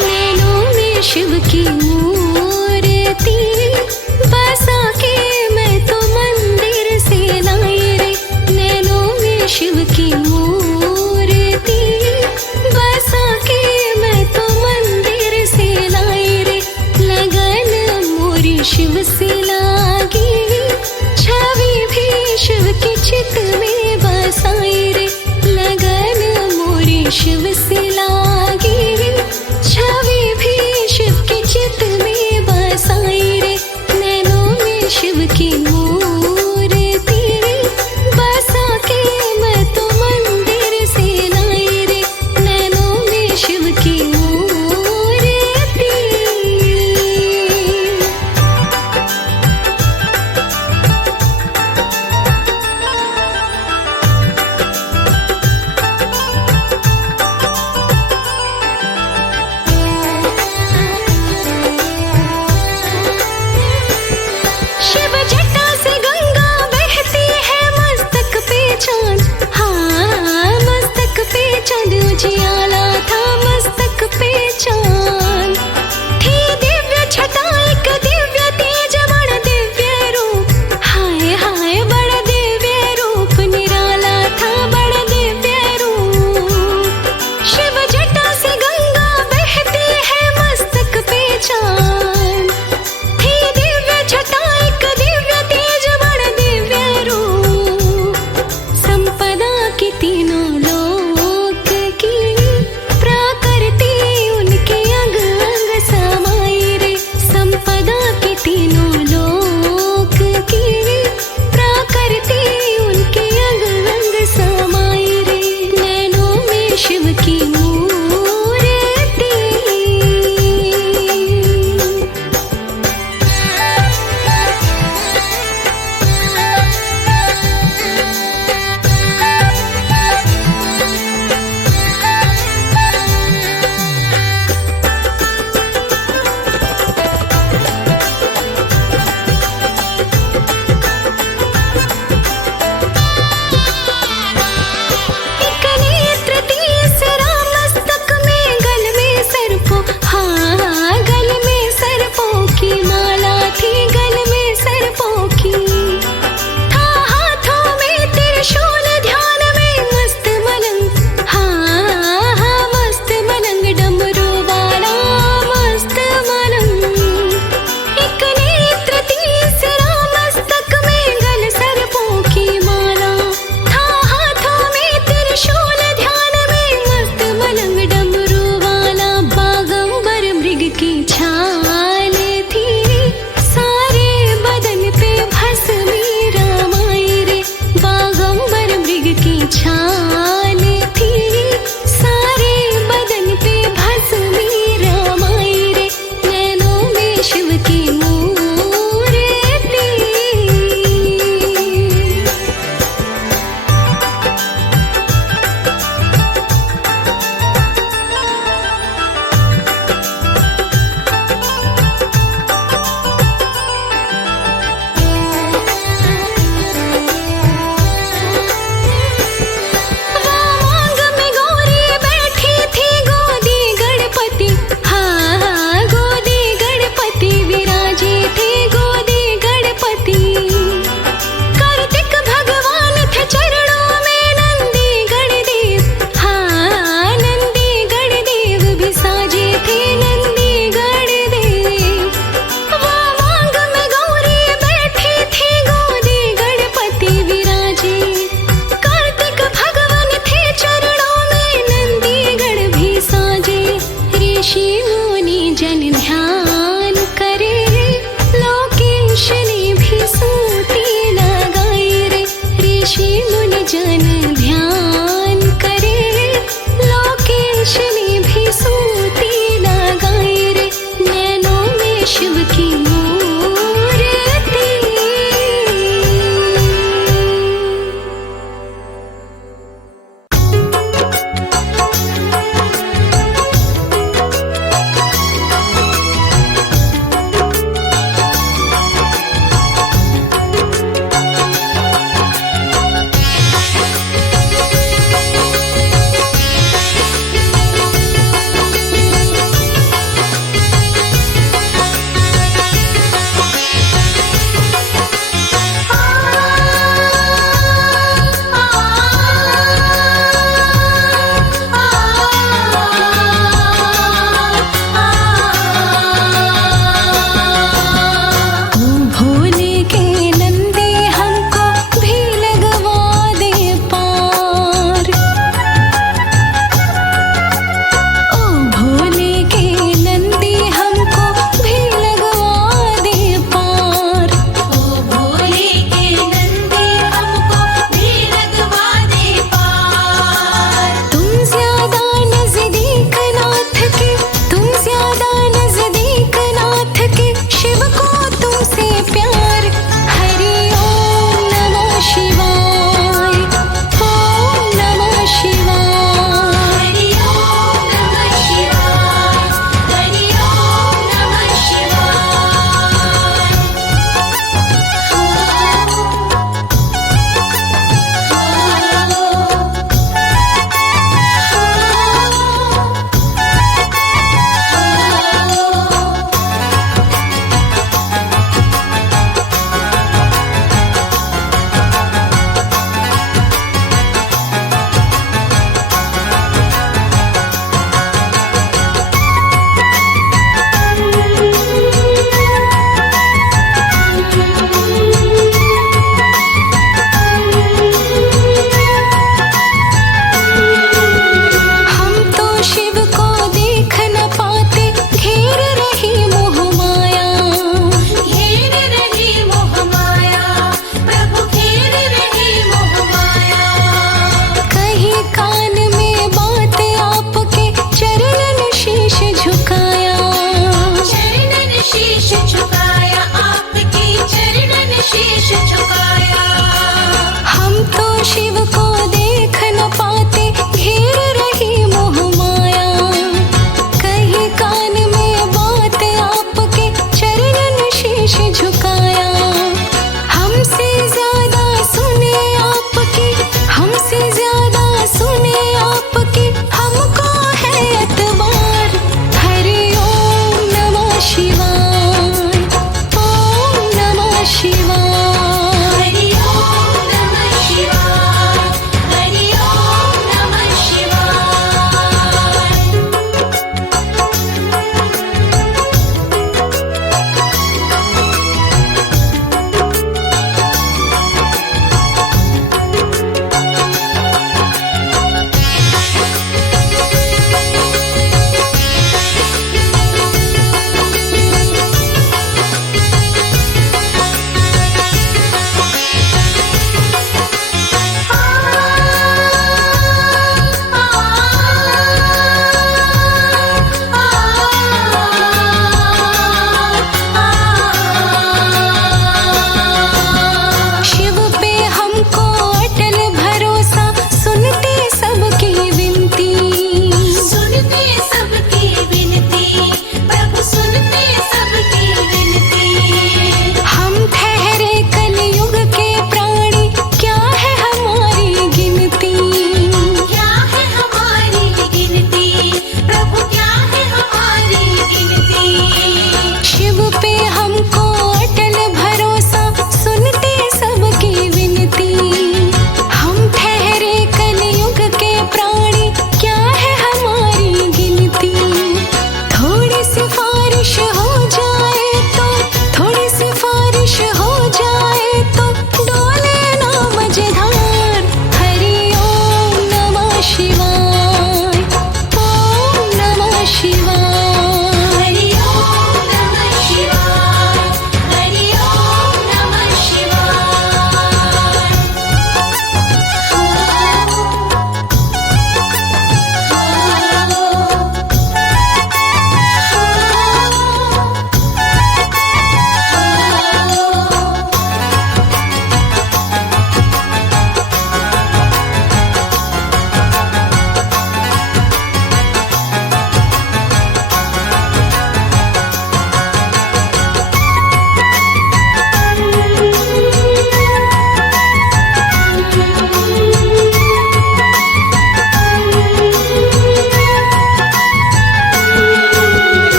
नैनों में शिव की मूर्ति बसा के मैं तो मंदिर से लाई रे। नैनों में शिव की मूर्ति बसा के मैं तो मंदिर से लाई रे। लगन मोरी शिव से लागी, छवि भी शिव के चित में बसाई रे। लगन मोरी शिव से लागी, छवि भी शिव के चित में बसाई रे। नैनों में शिव की मूर्ति बसा के मैं तो मंदिर से लाई रे। नैनों में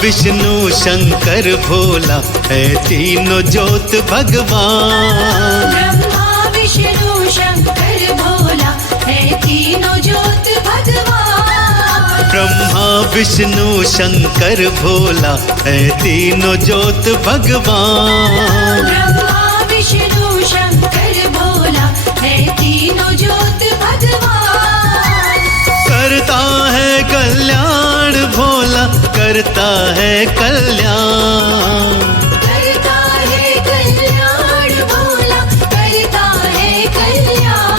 विष्णु शंकर भोला है तीनों ज्योत भगवान। ब्रह्मा विष्णु शंकर भोला है तीनों ज्योत भगवान। ब्रह्मा विष्णु शंकर भोला है तीनों ज्योत भगवान। ब्रह्मा विष्णु शंकर भोला है तीनों ज्योत भगवान। करता है कल्याण भोला, करता है कल्याण। करता है कल्याण भोला, करता है कल्याण।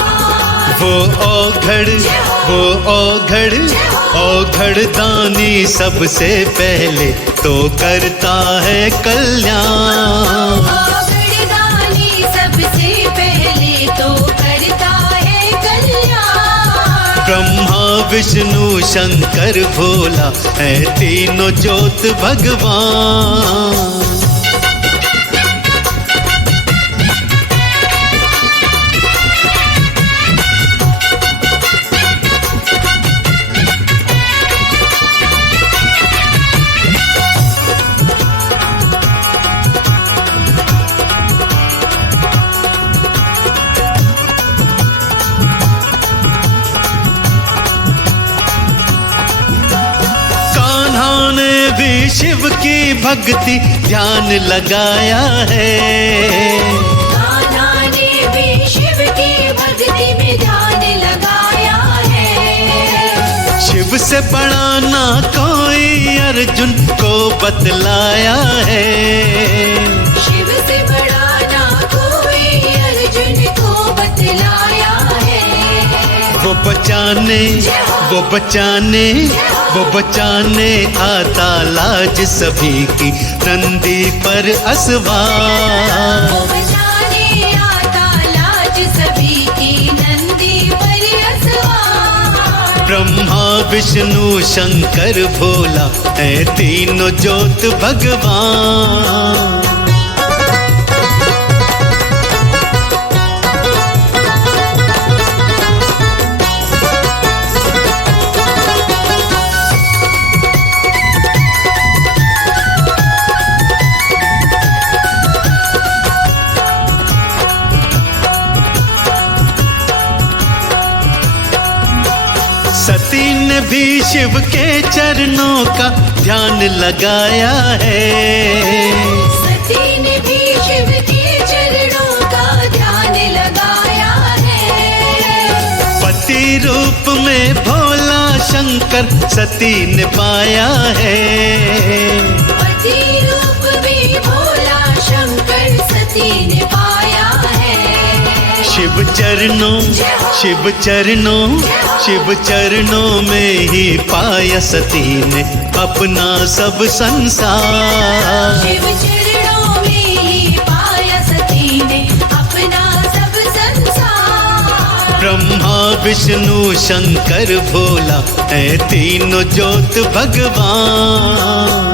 वो औघड़ दानी सबसे पहले तो करता है कल्याण। औघड़दानी सबसे पहले तो करता है कल्याण। ब्रह्मा विष्णु शंकर भोला है तीनों ज्योत भगवान। भी शिव की भक्ति ध्यान लगाया है। कान्हा ने भी शिव की भक्ति में ध्यान लगाया है। शिव से बड़ा ना कोई अर्जुन को बतलाया है। शिव से बड़ा ना कोई अर्जुन को बतलाया है। वो बचाने आता लाज सभी की नंदी पर असवार। वो बचाने आता लाज सभी की नंदी पर असवार। ब्रह्मा विष्णु शंकर भोला है तीनों ज्योत भगवान। सती ने भी शिव के चरणों का ध्यान लगाया है। सती ने भी शिव के चरणों का ध्यान लगाया है। पति रूप में भोला शंकर सती ने पाया है। पति रूप में भोला शंकर सती ने पाया है। शिव चरणों में ही पाया सती ने अपना सब संसार। शिव चरणों में ही पाया सती ने अपना सब संसार। ब्रह्मा विष्णु शंकर भोला है तीनों ज्योत भगवान।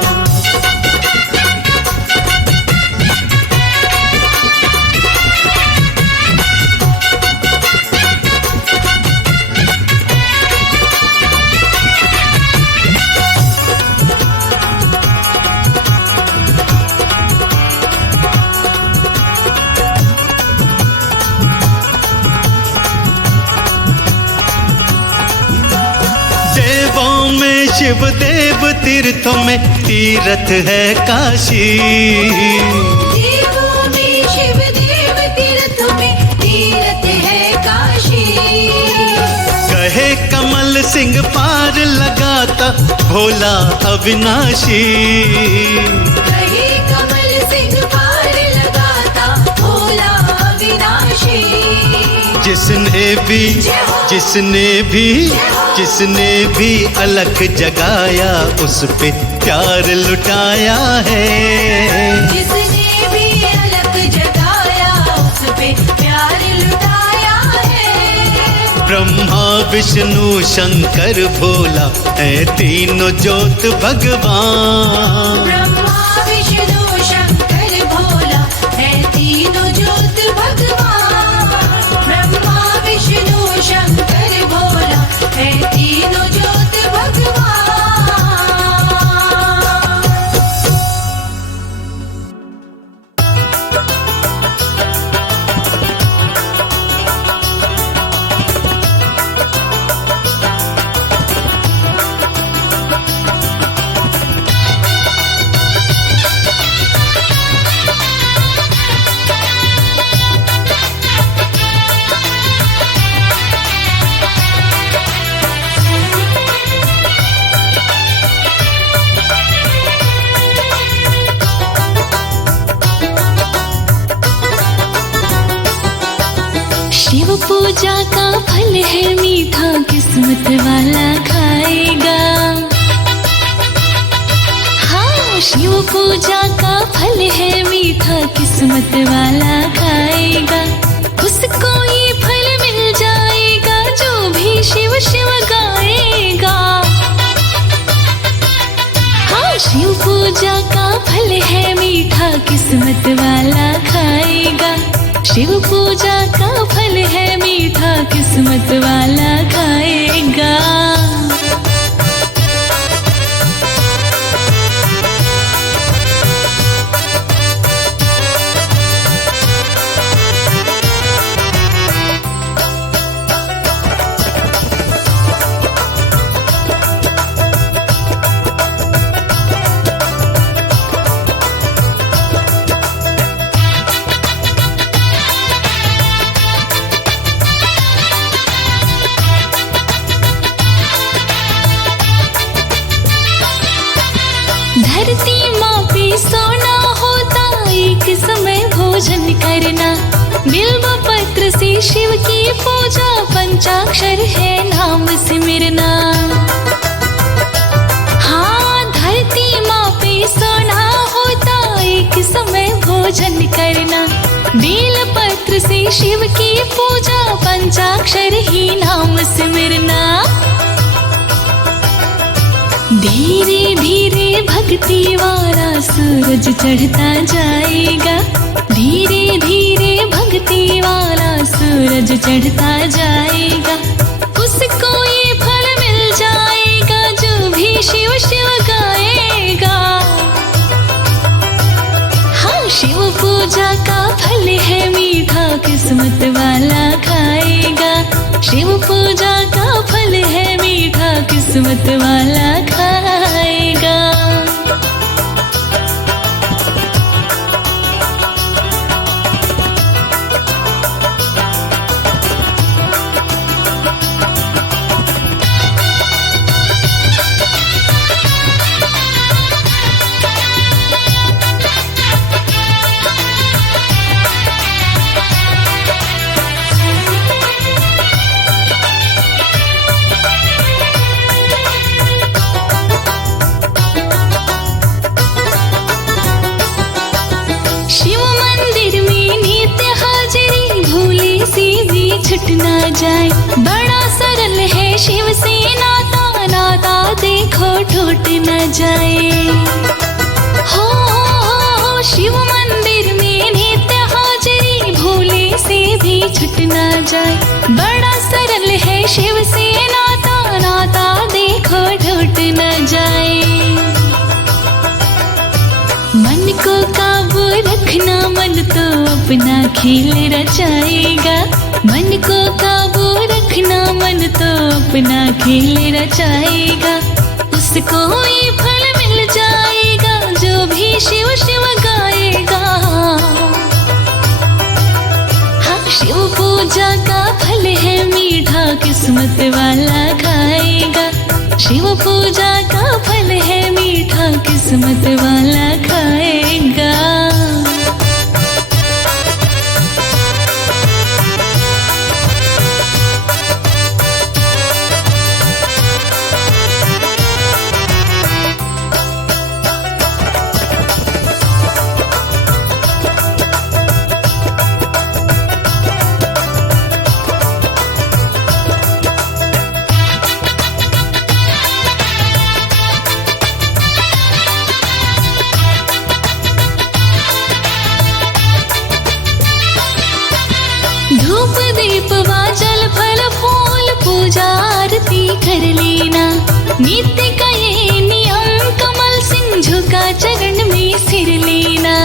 शिव देव तीर्थों में तीर्थ है काशी। देवों में शिव देव तीर्थों में तीर्थ है काशी। कहे कमल सिंह पार लगाता भोला अविनाशी। कहे कमल सिंह पार लगाता भोला अविनाशी। जिसने भी अलख जगाया उस पे प्यार लुटाया है। जिसने भी अलख जगाया उस पे प्यार लुटाया है। ब्रह्मा विष्णु शंकर भोला है तीनों ज्योत भगवान। ब्रह्मा विष्णु शंकर भोला है तीनों ज्योत भगवान। ब्रह्मा विष्णु शंकर भोला है तीनों ज्योत भगवान। फल है मीठा किस्मत वाला खाएगा। हाँ, शिव पूजा का फल है मीठा किस्मत वाला खाएगा। उसको ये फल मिल जाएगा जो भी शिव शिव गाएगा। हाँ, शिव पूजा का फल है मीठा किस्मत वाला खाएगा। शिव पूजा का फल है मीठा किस्मत वाला खाएगा। धरती माँ पे सोना होता, एक समय भोजन करना। बिल्व पत्र से शिव की पूजा, पंचाक्षर है नाम सिमरना। हाँ, धरती माँ पे सोना होता, एक समय भोजन करना। बेल पत्र से शिव की पूजा, पंचाक्षर ही नाम सिमरना। धीरे धीरे भक्ति वाला सूरज चढ़ता जाएगा। धीरे धीरे भक्ति वाला सूरज चढ़ता जाएगा। उसको ये फल मिल जाएगा जो भी शिव शिव गाएगा। हाँ, शिव पूजा का फल है मीठा किस्मत वाला खाएगा। शिव पूजा का फल है मीठा किस्मत वाला खाएगा। छूट ना जाए, बड़ा सरल है शिव से नाता। नाता देखो टूट न जाए। हो शिव मंदिर में नित्य हाजरी, भोले से भी छूट ना जाए। बड़ा सरल है शिव से नाता। नाता देखो टूट न जाए। मन को काबू रखना, मन तो अपना खेल रचाएगा। मन को काबू रखना, मन तो अपना खेल रचाएगा। उसको ये फल मिल जाएगा जो भी शिव शिव गाएगा। हाँ, शिव पूजा का फल है मीठा किस्मत वाला खाएगा। शिव पूजा का फल है मीठा किस्मत वाला खाएगा। धूप दीप वा जल फल फूल पूजा आरती कर लेना। नित्य का ये नियम कमल सिंह झुका चरण में सिर लेना।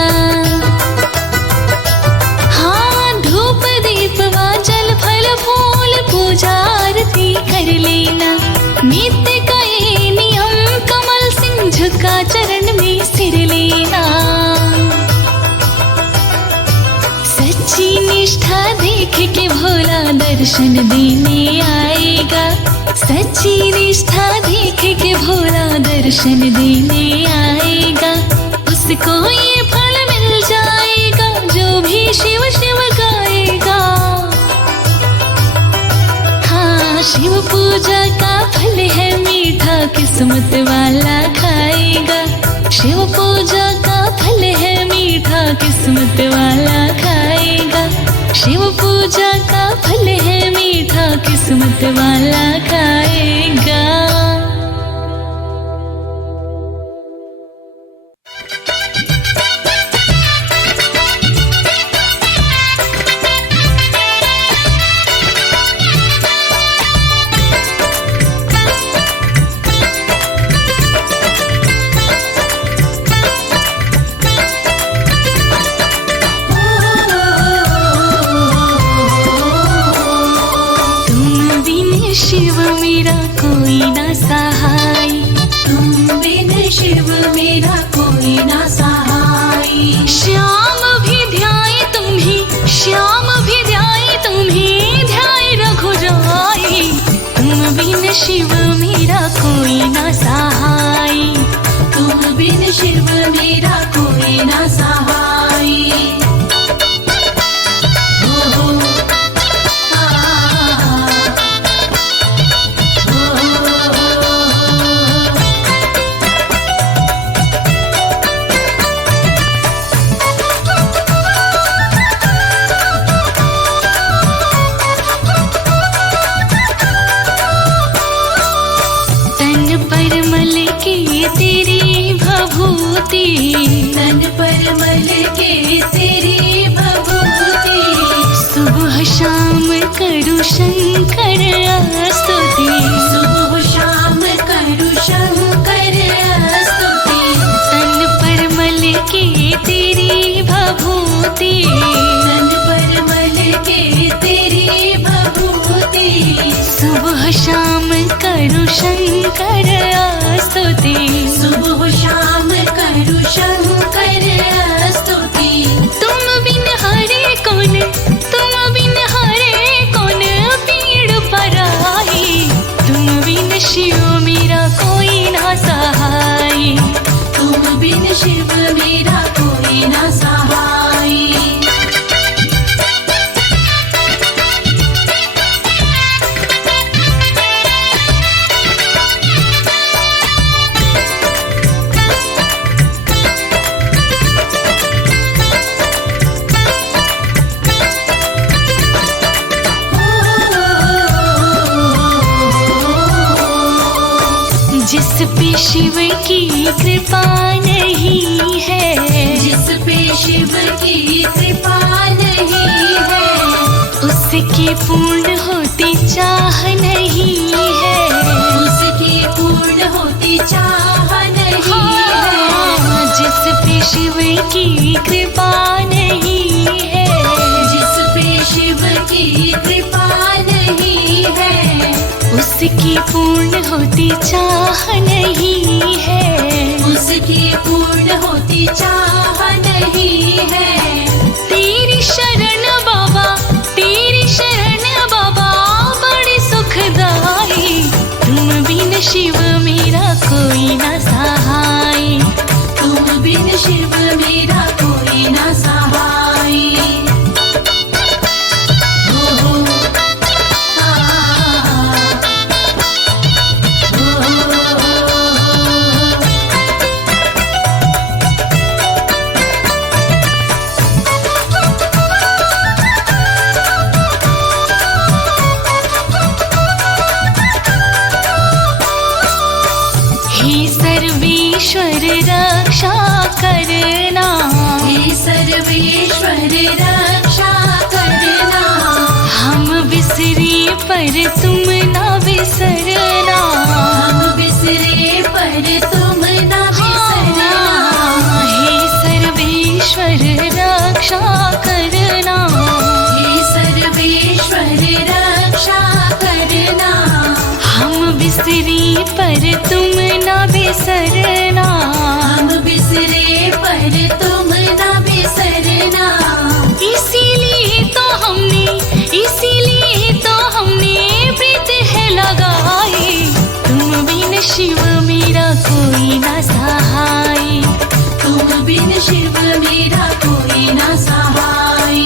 हाँ, धूप दीप वा जल फल फूल पूजा आरती कर लेना। नित्य का ये नियम कमल सिंह झुका चरण में सिर लेना। सच्ची निष्ठा देख के भोला दर्शन देने आएगा। सच्ची निष्ठा देख के भोला दर्शन देने आएगा। उसको ये फल मिल जाएगा जो भी शिव शिव गाएगा। शिव पूजा का फल है मीठा, किस्मत वाला खाएगा। शिव पूजा का फल है मीठा, किस्मत वाला खाएगा। शिव पूजा का फल है मीठा, किस्मत वाला खाएगा। शिव मेरा कोई ना सहाय, तुम बिन शिव मेरा कोई ना सहाय। श्याम भी ध्याए तुम्हें, श्याम भी ध्याए तुम्हें, ध्याए रघुराई। तुम बिन शिव मेरा कोई ना सहाय, तुम बिन शिव मेरा कोई ना सहाय। तन पर मल के तेरी भभूति, सुबह शाम करूं शंकर स्तुति। सुबह शाम करूं शंकर स्तुति। तन पर मल के तेरी भभूति, तन पर मल के तेरी भभूति, सुबह शाम करूं शंकर स्तुति। सुबह शाम करूं शंकर स्तुति। तुम बिन हरे कौन, तुम बिन हरे कौन पीड़ पराई। तुम बिन शिव मेरा कोई ना सहाय, तुम बिन शिव मेरा कोई ना सहाय। जिस पे शिव की कृपा नहीं है, जिस पे शिव की कृपा नहीं है, उसकी पूर्ण होती चाह नहीं है। उसकी पूर्ण होती चाह नहीं है। जिस पे शिव की कृपा नहीं है, जिस पे शिव की कृपा नहीं है, उसकी पूर्ण होती चाह नहीं है। उसकी पूर्ण होती चाह नहीं है। तेरी शरण बाबा, तेरी शरण बाबा बड़ी सुखदाई। तुम बिन शिव मेरा कोई ना सहाय, तुम बिन शिव मेरा कोई ना सहाय। सर्वेश्वर रक्षा करना, हे सर्वेश्वर रक्षा करना। हम बिसरे पर तुम ना बिसरना, हम बिसरे पर तुम ना बिसरना। हे सर्वेश्वर रक्षा करना, हे सर्वेश्वर रक्षा करना। हम बिसरे पर तुम ना बिसरना, हम बिसरे पर तुम ना बिसरना। इसीलिए तो हमने, इसीलिए तो हमने प्रीत है लगाई। तुम बिन शिव मेरा कोई ना सहाय, तुम बिन शिव मेरा कोई ना सहाय।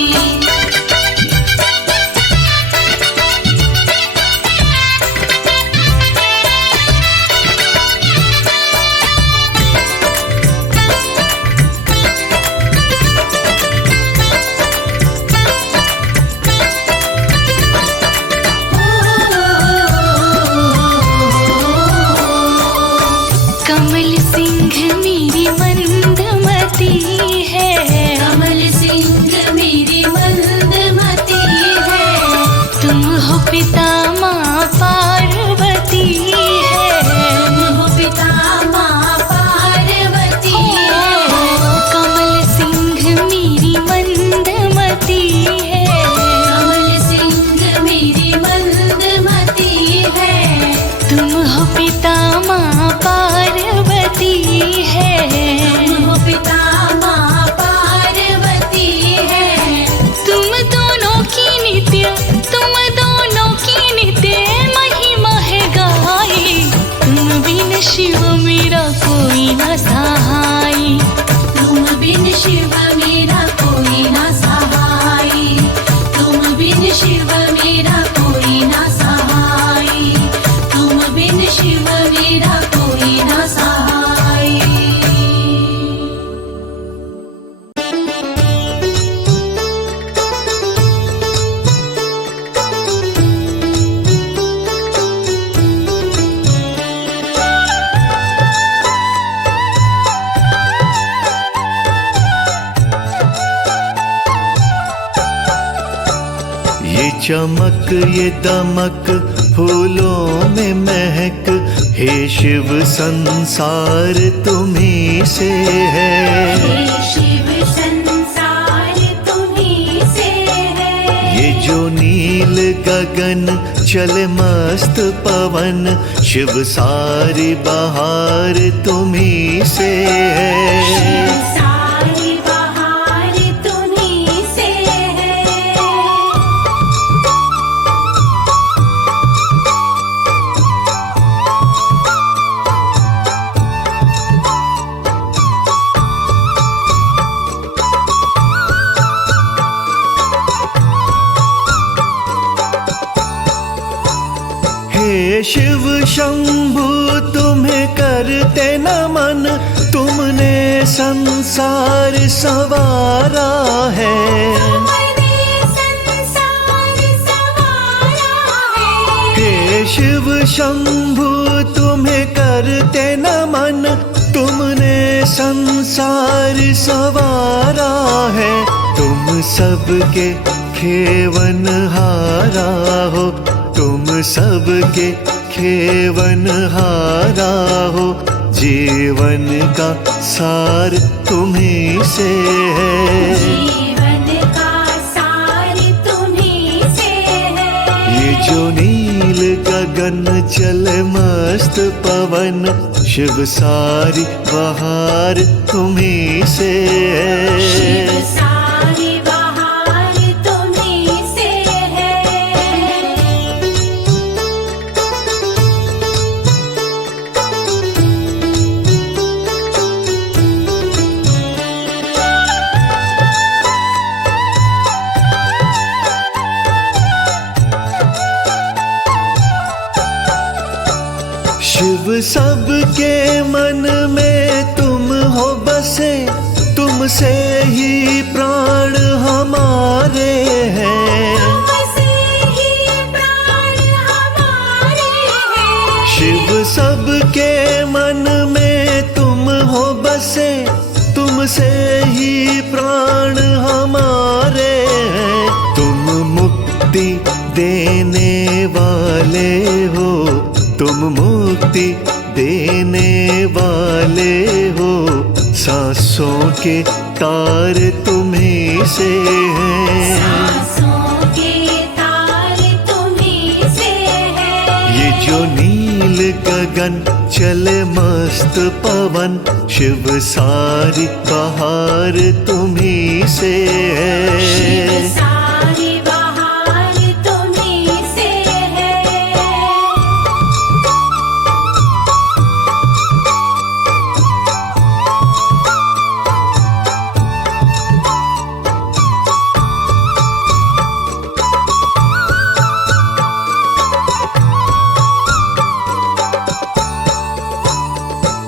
पिता माँ पार्वती है। तुम हो पिता माँ पार्वती है। तुम दोनों की नित्य महिमा है गाई। तुम बिन शिव मेरा कोई न सहाई। तुम बिन शिव मेरा कोई ना सहाई। तुम बिन शिव मेरा कोई ना सहाई। तुम बिन शिव मेरा कोई ना सहाई। ये चमक ये दमक फूलों में महक, हे शिव संसार तुम्ही से है। हे शिव संसार तुम्ही से है। ये जो नील गगन चले मस्त पवन, शिव सारी बहार तुम्ही से है। सारी बहार तुम्ही से है। हे शिव शंभु तुम्हें करते नमन, तुमने संसार संवारा है। तुमने संसार संवारा है। हे शिव शंभु तुम्हें करते नमन, तुमने संसार संवारा है। तुम सबके खेवन हारा हो, तुम सबके खेवन हारा हो। जीवन का सार तुम्ही से है। जीवन का सार तुम्ही से है। ये जो नील गगन चले मस्त पवन, शिव सारी बहार तुम्ही से शिव है। सारी बहार तुम्ही से है। शिव सबके मन में तुम हो बसे, तुमसे ही प्राण हमारे हैं। तुमसे ही प्राण हमारे हैं। शिव सबके मन में तुम हो बसे, तुमसे ही प्राण हमारे हैं। तुम मुक्ति देने वाले हो, तुम मुक्ति देने वाले हो। सांसों के तार तुम्ही से हैं। सांसों के तार तुम्ही से है। ये जो नील गगन चले मस्त पवन, शिव सारी बहार तुम्ही से शिव है। सारी बहार तुम्ही से है।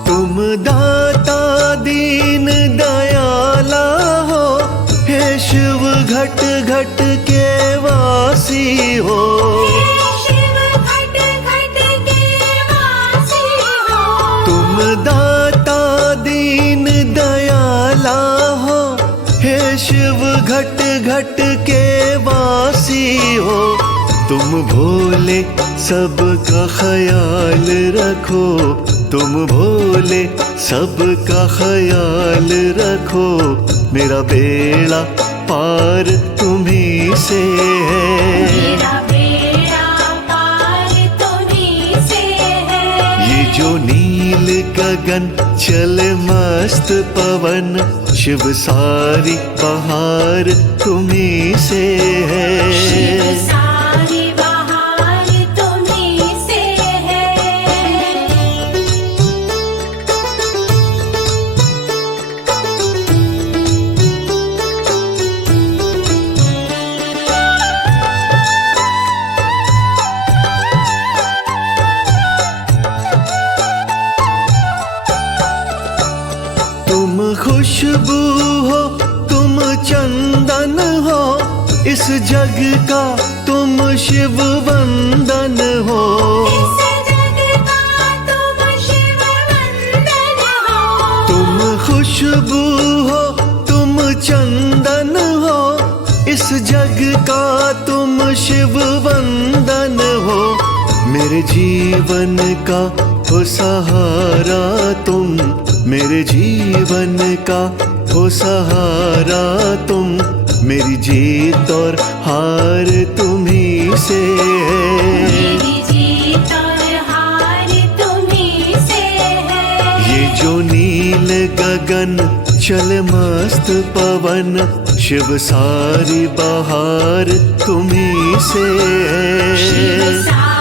तुम दाता दीन दयाला हो, हे शिव घट घट के वासी हो। शिव घट घट के वासी हो। तुम दाता दीन दयाला हो, हे शिव घट घट के वासी हो। तुम भोले सबका ख्याल रखो, तुम भोले सबका ख्याल रखो। मेरा बेड़ा पार तुम्ही से है। मेरा बेड़ा पार तुम्ही से है। जो नील गगन चले मस्त पवन, शिव सारी बहार तुम्ही से है। सारी बहार तुम्हीं से है। तुम खुशबू हो, तुम चंदन हो, इस जग का तुम शिव वंदन हो। इस जग का तुम शिव वंदन हो। तुम खुशबू हो, तुम चंदन हो, इस जग का तुम शिव वंदन हो। मेरे जीवन का हो सहारा तुम, मेरे जीवन का हो सहारा तुम, मेरी जीत और हार तुम्ही से है। मेरी जीत और हार तुम्हीं से है। ये जो नील गगन चल मस्त पवन, शिव सारी बहार तुम्ही से शिव है। सारी